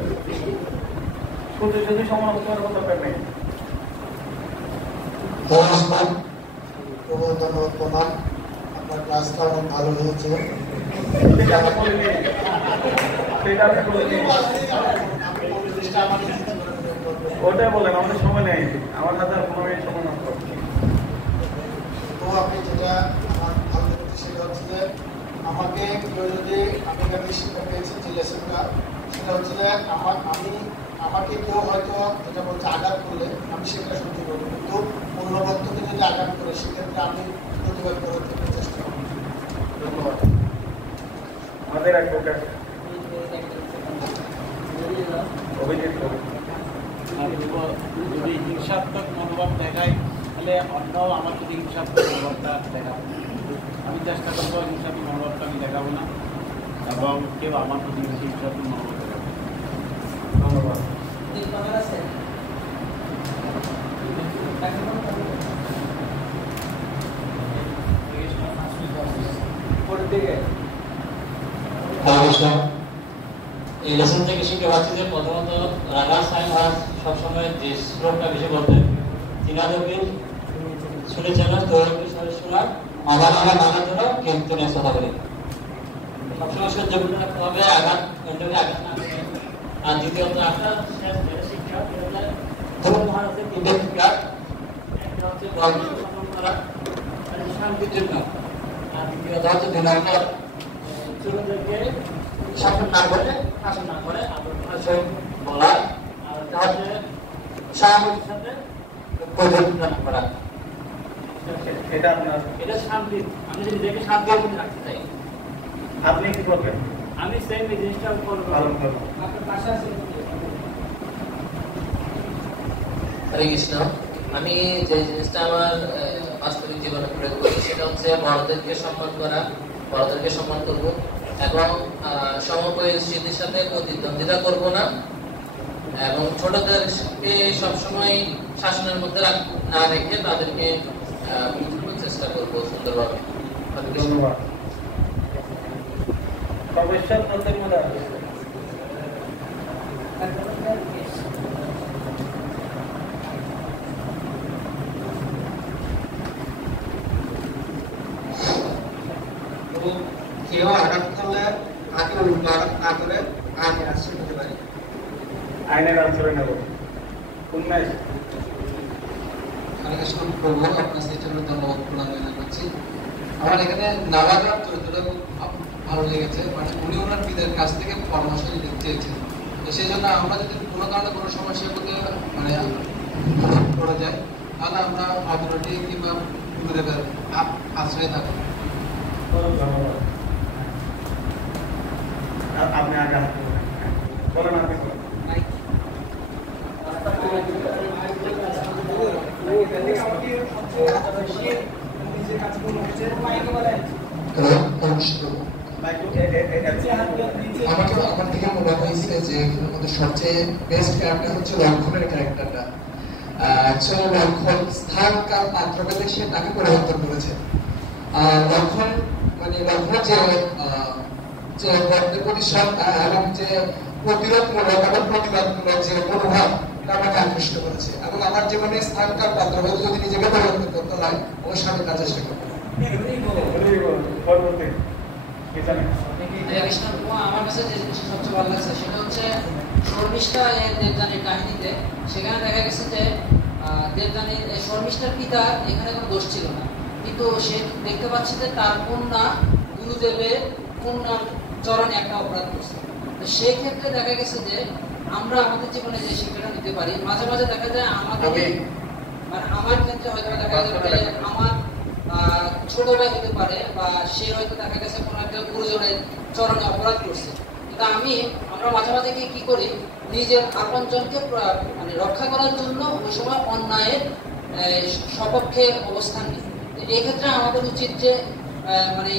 শুধু শুধু সমালোচনার কথা নেই। ধন্যবাদ প্রণাম, আপনার ক্লাসটা অনেক ভালো হয়েছে। ওটাই বলেন, আমাদের সময় নেই, আমার হাতে আর 15 মিনিট সময় নষ্ট। তো আপনি যেটা আমার ভালো লেগেছে সেটা হচ্ছে যে আমাকে কেউ যদি আমি এখানে শিক্ষা পেয়েছি যে লেসনটা, সেটা হচ্ছে যে আমাকে কেউ হয়তো যেটা বলছে আঘাত করলে আমি সেটা সহ্য করবো, কিন্তু অন্য ব্যক্তিকে যদি আঘাত করে সেক্ষেত্রে আমি প্রতিবাদ করার জন্য চেষ্টা করবো। ধন্যবাদ। আমাদের অ্যাডভোকেট অভিজিৎ যদি হিংসাত্মক মনোভাব দেখায় তাহলে অন্যও আমার যদি হিংসাত্মক মনোভাবটা দেখাবে, আমি চেষ্টা করবো হিংসাত্মক মনোভাবটা আমি দেখাবো না এবং কেউ আমার প্রতি হিংসাত্মক মনোভাব দেখাবে। ধন্যবাদ। এই লেসন থেকে শিখতে পাচ্ছি যে প্রথমত রানা সাহেব সবসময় যে শ্লোকটা বেশি বলতেন, তিনাদের শুনেছেন সদস্যরা আমার আমার মানার জন্য কিন্তু কথা বলে সবসময় সহ্য করতে রাখতে হবে, আঘাত অন্যকে আঘাত না করে। আর দ্বিতীয়ত একটা শিক্ষা ধরুন মহারাজের তিনটে শিক্ষা, একটা হচ্ছে ধর্মকে সম্মান করা শান্তির জন্য, আর দ্বিতীয়ত হচ্ছে 2 নম্বর ছোটদেরকে শাসন না করে আদর সহিত বলা, আর তাহলে সাহায্যের সাথে প্রযোজনা করা। এটা আপনার, এটা শান্তি, আমি যদি দেখে শান্তি রাখতে চাই। আপনি কি করবেন? আমি সেম এই জিনিসটা পালন করবো। আপনার পাশে আছে। হরে কৃষ্ণ। আমি যে জিনিসটা আমার বাস্তবিক জীবনে প্রয়োগ করি সেটা হচ্ছে বড়দেরকে সম্মান করা, বড়দেরকে সম্মান করব এবং সমপরিস্থিতির সাথে প্রতিদ্বন্দ্বিতা করব না এবং ছোটদেরকে সবসময় শাসনের মধ্যে না রেখে তাদেরকে বুঝানোর চেষ্টা করব সুন্দরভাবে। ধন্যবাদ। প্রফেসর নতুন মধ্যে কেউ আঘাত করলে তাকে উল্টো আঘাত না করে আইনের আশ্রয় নিতে পারে। আইনের আশ্রয় নেব। উন্মেষ, প্রভু আপনার সেই জন্য ধন্যবাদ প্রদান করছি। আমার এখানে নাবাগার চরিত্রটা খুব ভালো লেগেছে, মানে উনি ওনার পিতার কাছ থেকে পরামর্শ নিতে চেয়েছেন। তো সেই জন্য আমরা যদি কোনো কারণে কোনো সমস্যার মধ্যে মানে পড়ে যায় তাহলে আমরা অথরিটি কিংবা গুরুদেবের আশ্রয়ে থাকবো। ধন্যবাদ। আপনি আগে হাত তুলবেন। বলেন, আপনি বলেন। আমার থেকে মনে হয়েছে যে এখানের মধ্যে সবচেয়ে বেস্ট ক্যারেক্টার হচ্ছে লক্ষণের ক্যারেক্টারটা। অ্যাকচুয়ালি লক্ষণ স্থান কাল পাত্রভেদে সে তাকে পরিবর্তন করেছে। লক্ষণ মানে লক্ষণ যে প্রতিশোধ এবং যে প্রতিরোধমূলক এবং প্রতিবাদমূলক যে মনোভাব আমাকে আকৃষ্ট করেছে এবং আমার জীবনে স্থান কাল পাত্রভেদ যদি নিজেকে পরিবর্তন করতে হয় অবশ্যই আমি তার চেষ্টা করবো। আমার কাছে যে জিনিসটা সবচেয়ে ভালো লাগছে সেটা হচ্ছে শর্মিষ্ঠা দেবযানীর কাহিনীতে। সেখানে দেখা গেছে যে দেবযানীর শর্মিষ্ঠার পিতা এখানে কোনো দোষ ছিল না, কিন্তু সে দেখতে পাচ্ছে যে তার কন্যা গুরুদেবের কন্যার চরণে একটা অপরাধ করছে। তো সেই ক্ষেত্রে দেখা গেছে যে আমরা আমাদের জীবনে যে শিক্ষাটা নিতে পারি, মাঝে মাঝে দেখা যায় আমাদের মানে আমার ক্ষেত্রে হয়তো দেখা যাবে যে আমার ছোট ভাই হতে পারে বা সে হয়তো দেখা গেছে কোনো একটা গুরুজনের চরণে অপরাধ করছে, কিন্তু আমরা মাঝে মাঝে কি করি, নিজের আপনজনকে মানে রক্ষা করার জন্য ওই সময় অন্যায়ের সপক্ষে অবস্থান নিই। এই ক্ষেত্রে আমাদের উচিত যে মানে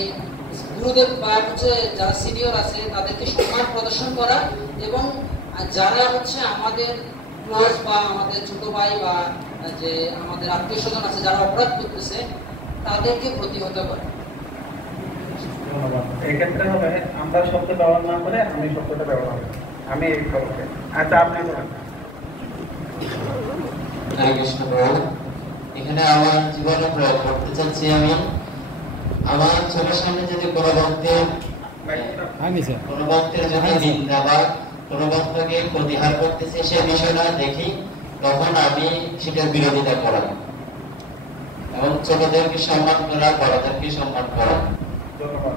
গুরুদেব বা হচ্ছে যারা সিনিয়র আছে তাদেরকে সম্মান প্রদর্শন করা এবং যারা হচ্ছে আমাদের ক্লোজ বা আমাদের ছোট ভাই বা যে আমাদের আত্মীয় স্বজন আছে যারা অপরাধ করতেছে তাদেরকে প্রতিহত করে। ধন্যবাদ। এক্ষেত্রে হবে আমরা শব্দ ব্যবহার না করে আমি শব্দটা ব্যবহার করি, আমি এই খবরকে। আচ্ছা, আপনি বলেন। হরে কৃষ্ণ প্রভু। এখানে আমার জীবনে প্রয়োগ করতে চাচ্ছি আমি, আমার চোখের সামনে যদি কোনো ভক্তের যদি নিন্দা বা কোনো ভক্তকে প্রতিহার করতেছে সে বিষয়টা দেখি, তখন আমি সেটার বিরোধিতা করা এবং ছোটদেরকে সম্মান করা, বড়দেরকে সম্মান করা। ধন্যবাদ।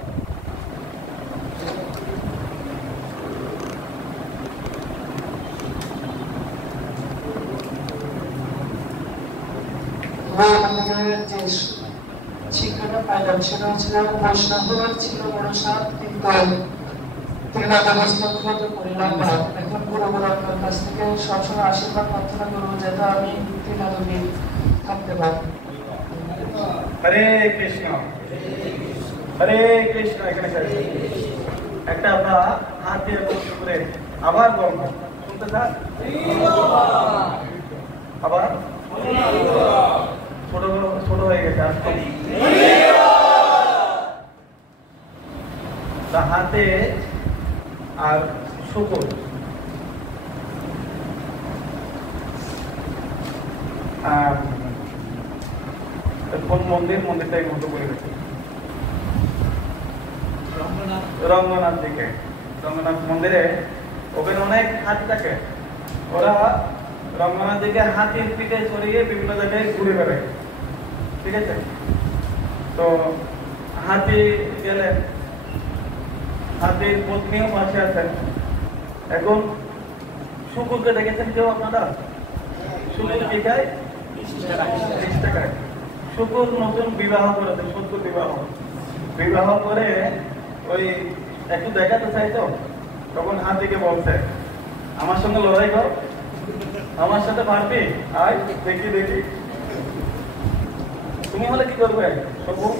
আমরা আমাদের যে শিক্ষাটা পাইলাম সেটা হচ্ছে বৈষ্ণবের ছিল মনসা, কিন্তু করলাম না। এখন গুরু আপনার কাছ থেকে সবসময় আশীর্বাদ প্রার্থনা করবো যাতে আমি তৃণাদবী থাকতে পারি। হরে কৃষ্ণ হরে কৃষ্ণ। এখানে একটা আমরা হাত দিয়ে কষ্ট করে আবার গল্প শুনতে চান? আবার ছোট ছোট হয়ে গেছে হাতে আর শুকুর কোন মন্দিরটাই মতো করে গেছে রঙ্গনাথ দিকে। রঙ্গনাথ মন্দিরে ওখানে অনেক হাতি থাকে, ওরা রঙ্গনাথ দিকে হাতির পিঠে ছড়িয়ে বিভিন্ন জায়গায় ঘুরে বেড়ায়, ঠিক আছে? তো হাতি গেলে হাতির পত্নীও পাশে আছেন। এখন শুকুরকে দেখেছেন কেউ আপনারা? শুকুর কি খায়? 30 টাকায়। শুকুর নতুন বিবাহ করেছে, শুকুর বিবাহ করে ওই একটু দেখাতে চাইতো, তখন হাতিকে বলছে আমার সঙ্গে লড়াই কর, আমার সাথে পারবি, আয় দেখি দেখি। তুমি হলে কি করবে শুকুর?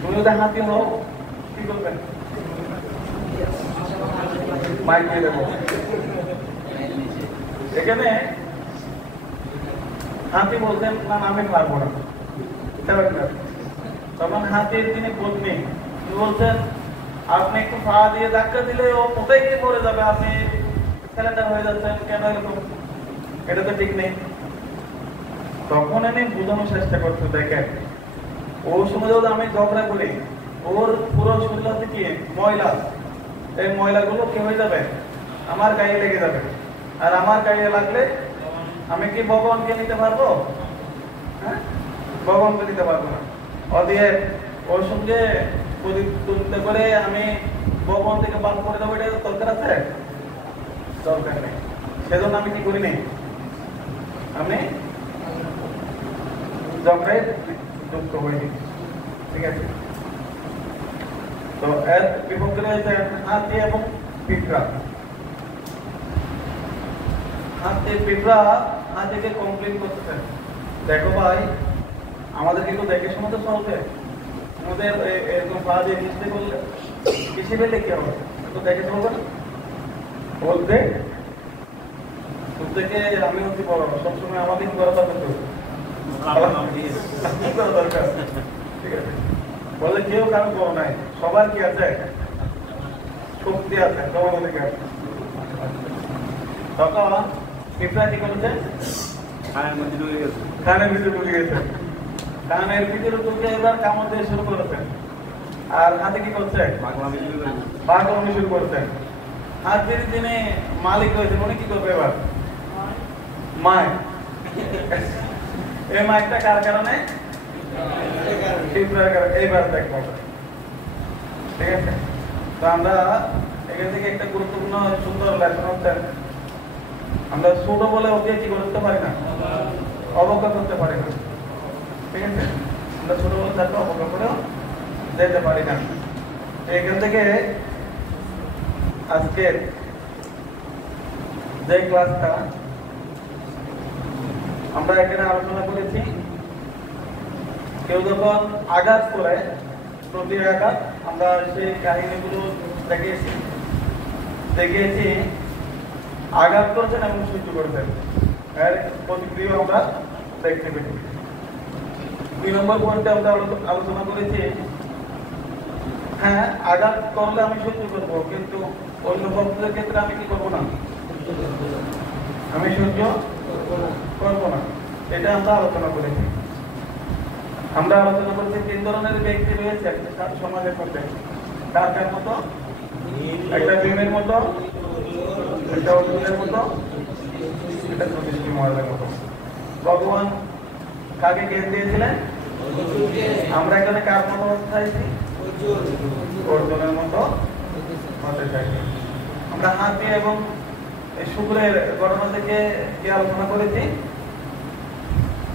তুমি যদি হাতি হও কি করবে? মাইক দিয়ে দেবো। এখানে হাতি বলতেন না আমি পারবো না, তখন হাতির তিনি পত্নী বলছেন আপনি একটু পা দিয়ে ধাক্কা দিলে ও কোথায় গিয়ে পড়ে যাবে, আপনি ছেলেটা হয়ে যাচ্ছেন কেন এরকম, এটা তো ঠিক নেই। তখন আমি বোঝানোর চেষ্টা করতে দেখেন ও সময় যদি আমি ঝগড়া করি ওর পুরো শরীর থেকে ময়লা, এই ময়লাগুলো কি হয়ে যাবে? আমার গায়ে লেগে যাবে, আর আমার গায়ে লাগলে আমি কি ভগবানকে নিতে পারবো? হ্যাঁ, ভগবানকে নিতে পারবো না। অদিয়ে ওর সঙ্গে প্রতিদ্বন্দ্বিতা করে আমি ভগবান থেকে বাদ করে দেবো, এটা দরকার আছে? দরকার নেই। সেজন্য আমি কি করি নি, আমি ঝগড়ায় যুক্ত হইনি, ঠিক আছে? তো এর বিপক্ষে রয়েছে হাতি এবং পিঁপড়া। হাতিকে কমপ্লেন করতেছেন, দেখো ভাই আমাদের কিন্তু দেখে শুনে তো চলবে, আমাদের এরকম পা দিয়ে নিচে করলে বেশি পেলে কি হবে, তো দেখে চলবে না। বলতে থেকে আমি হচ্ছে বড়, সবসময় আমাকে কি করা দরকার, কি করা দরকার, ঠিক আছে? বলে কেউ কারো বড় নাই, সবার কি আছে? শক্তি আছে, সবার অধিকার। তখন পিঁপড়া কি করেছে? কানের ভিতরে ঢুকে গেছে। কানের ভিতরে ঢুকে এবার কামড় দিয়ে শুরু করেছে। আর হাতে কি করছে? পাগলামি শুরু করছে। হাতির যিনি মালিক হয়েছে উনি কি করবে এবার? মাইক। এই মাইকটা কার কারণে? পিঁপড়ার কারণে। এইবার দেখবো, ঠিক আছে? তো আমরা এখান থেকে একটা গুরুত্বপূর্ণ সুন্দর লেসন হচ্ছে, আমরা ছোট বলে ওকে কি করতে পারি না, অবজ্ঞা করতে পারি না, ঠিক আছে? আমরা ছোট বলে তাকে অবজ্ঞা করেও যেতে পারি না। এখান থেকে আজকের যে ক্লাসটা আমরা এখানে আলোচনা করেছি, কেউ যখন আঘাত করে প্রতি আঘাত আমরা সেই কাহিনীগুলো দেখিয়েছি আঘাত করেছেন এবং সহ্য করেছেন, এর প্রতিক্রিয়া আমরা দেখতে পেয়েছি। 2 নম্বর পয়েন্টে আমরা আলোচনা করেছি, হ্যাঁ আঘাত করলে আমি সহ্য করবো, কিন্তু অন্য ভক্তদের ক্ষেত্রে আমি কি করবো না, আমি সহ্য করবো না, এটা আমরা আলোচনা করেছি। আমরা আলোচনা করেছি 3 ধরনের ব্যক্তি রয়েছে সমাজের মধ্যে, কার কার মতো? একটা ভীমের মতো, একটা অর্জুনের মতো, এটা যুধিষ্ঠির মহারাজের মতো। ভগবান কাকে জ্ঞান দিয়েছিলেন? আমরা এখানে কার মতো হতে চাইছি? অর্জুনের মতো হতে চাইছি। আমরা হাতি এবং এই শুক্রের ঘটনা থেকে কি আলোচনা করেছি,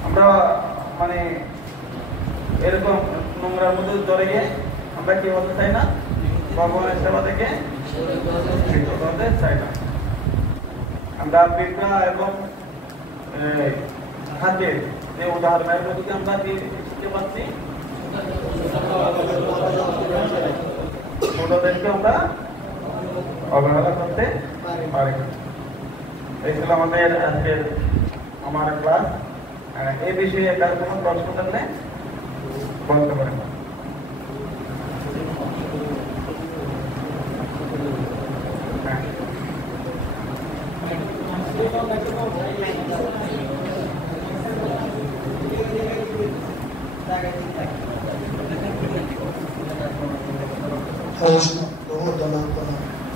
আমরা মানে এরকম নোংরার মধ্যে জড়িয়ে আমরা কি হতে চাই না, ভগবানের সেবা থেকে হতে চাই না। আমরা বিদ্যা এবং হাতের যে উদাহরণের মধ্যে আমরা কি শিখতে পাচ্ছি, ছোটদেরকে আমরা অবহেলা করতে পারি। এই ছিল আমাদের আজকের আমার ক্লাস। এই বিষয়ে কার কোনো প্রশ্ন থাকলে বলতে পারেন।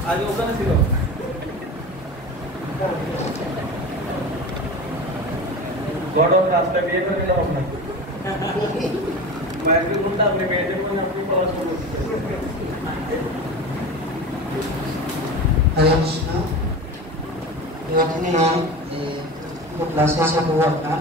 আজ ওখানে ছিল বড় কাজটা বিয়ে করে নিলাম না, মায়ের বলতে আপনি মেয়েদের মধ্যে আপনি পড়াশোনা করছেন। হরে কৃষ্ণ। এখানে ক্লাসে এসে আপনার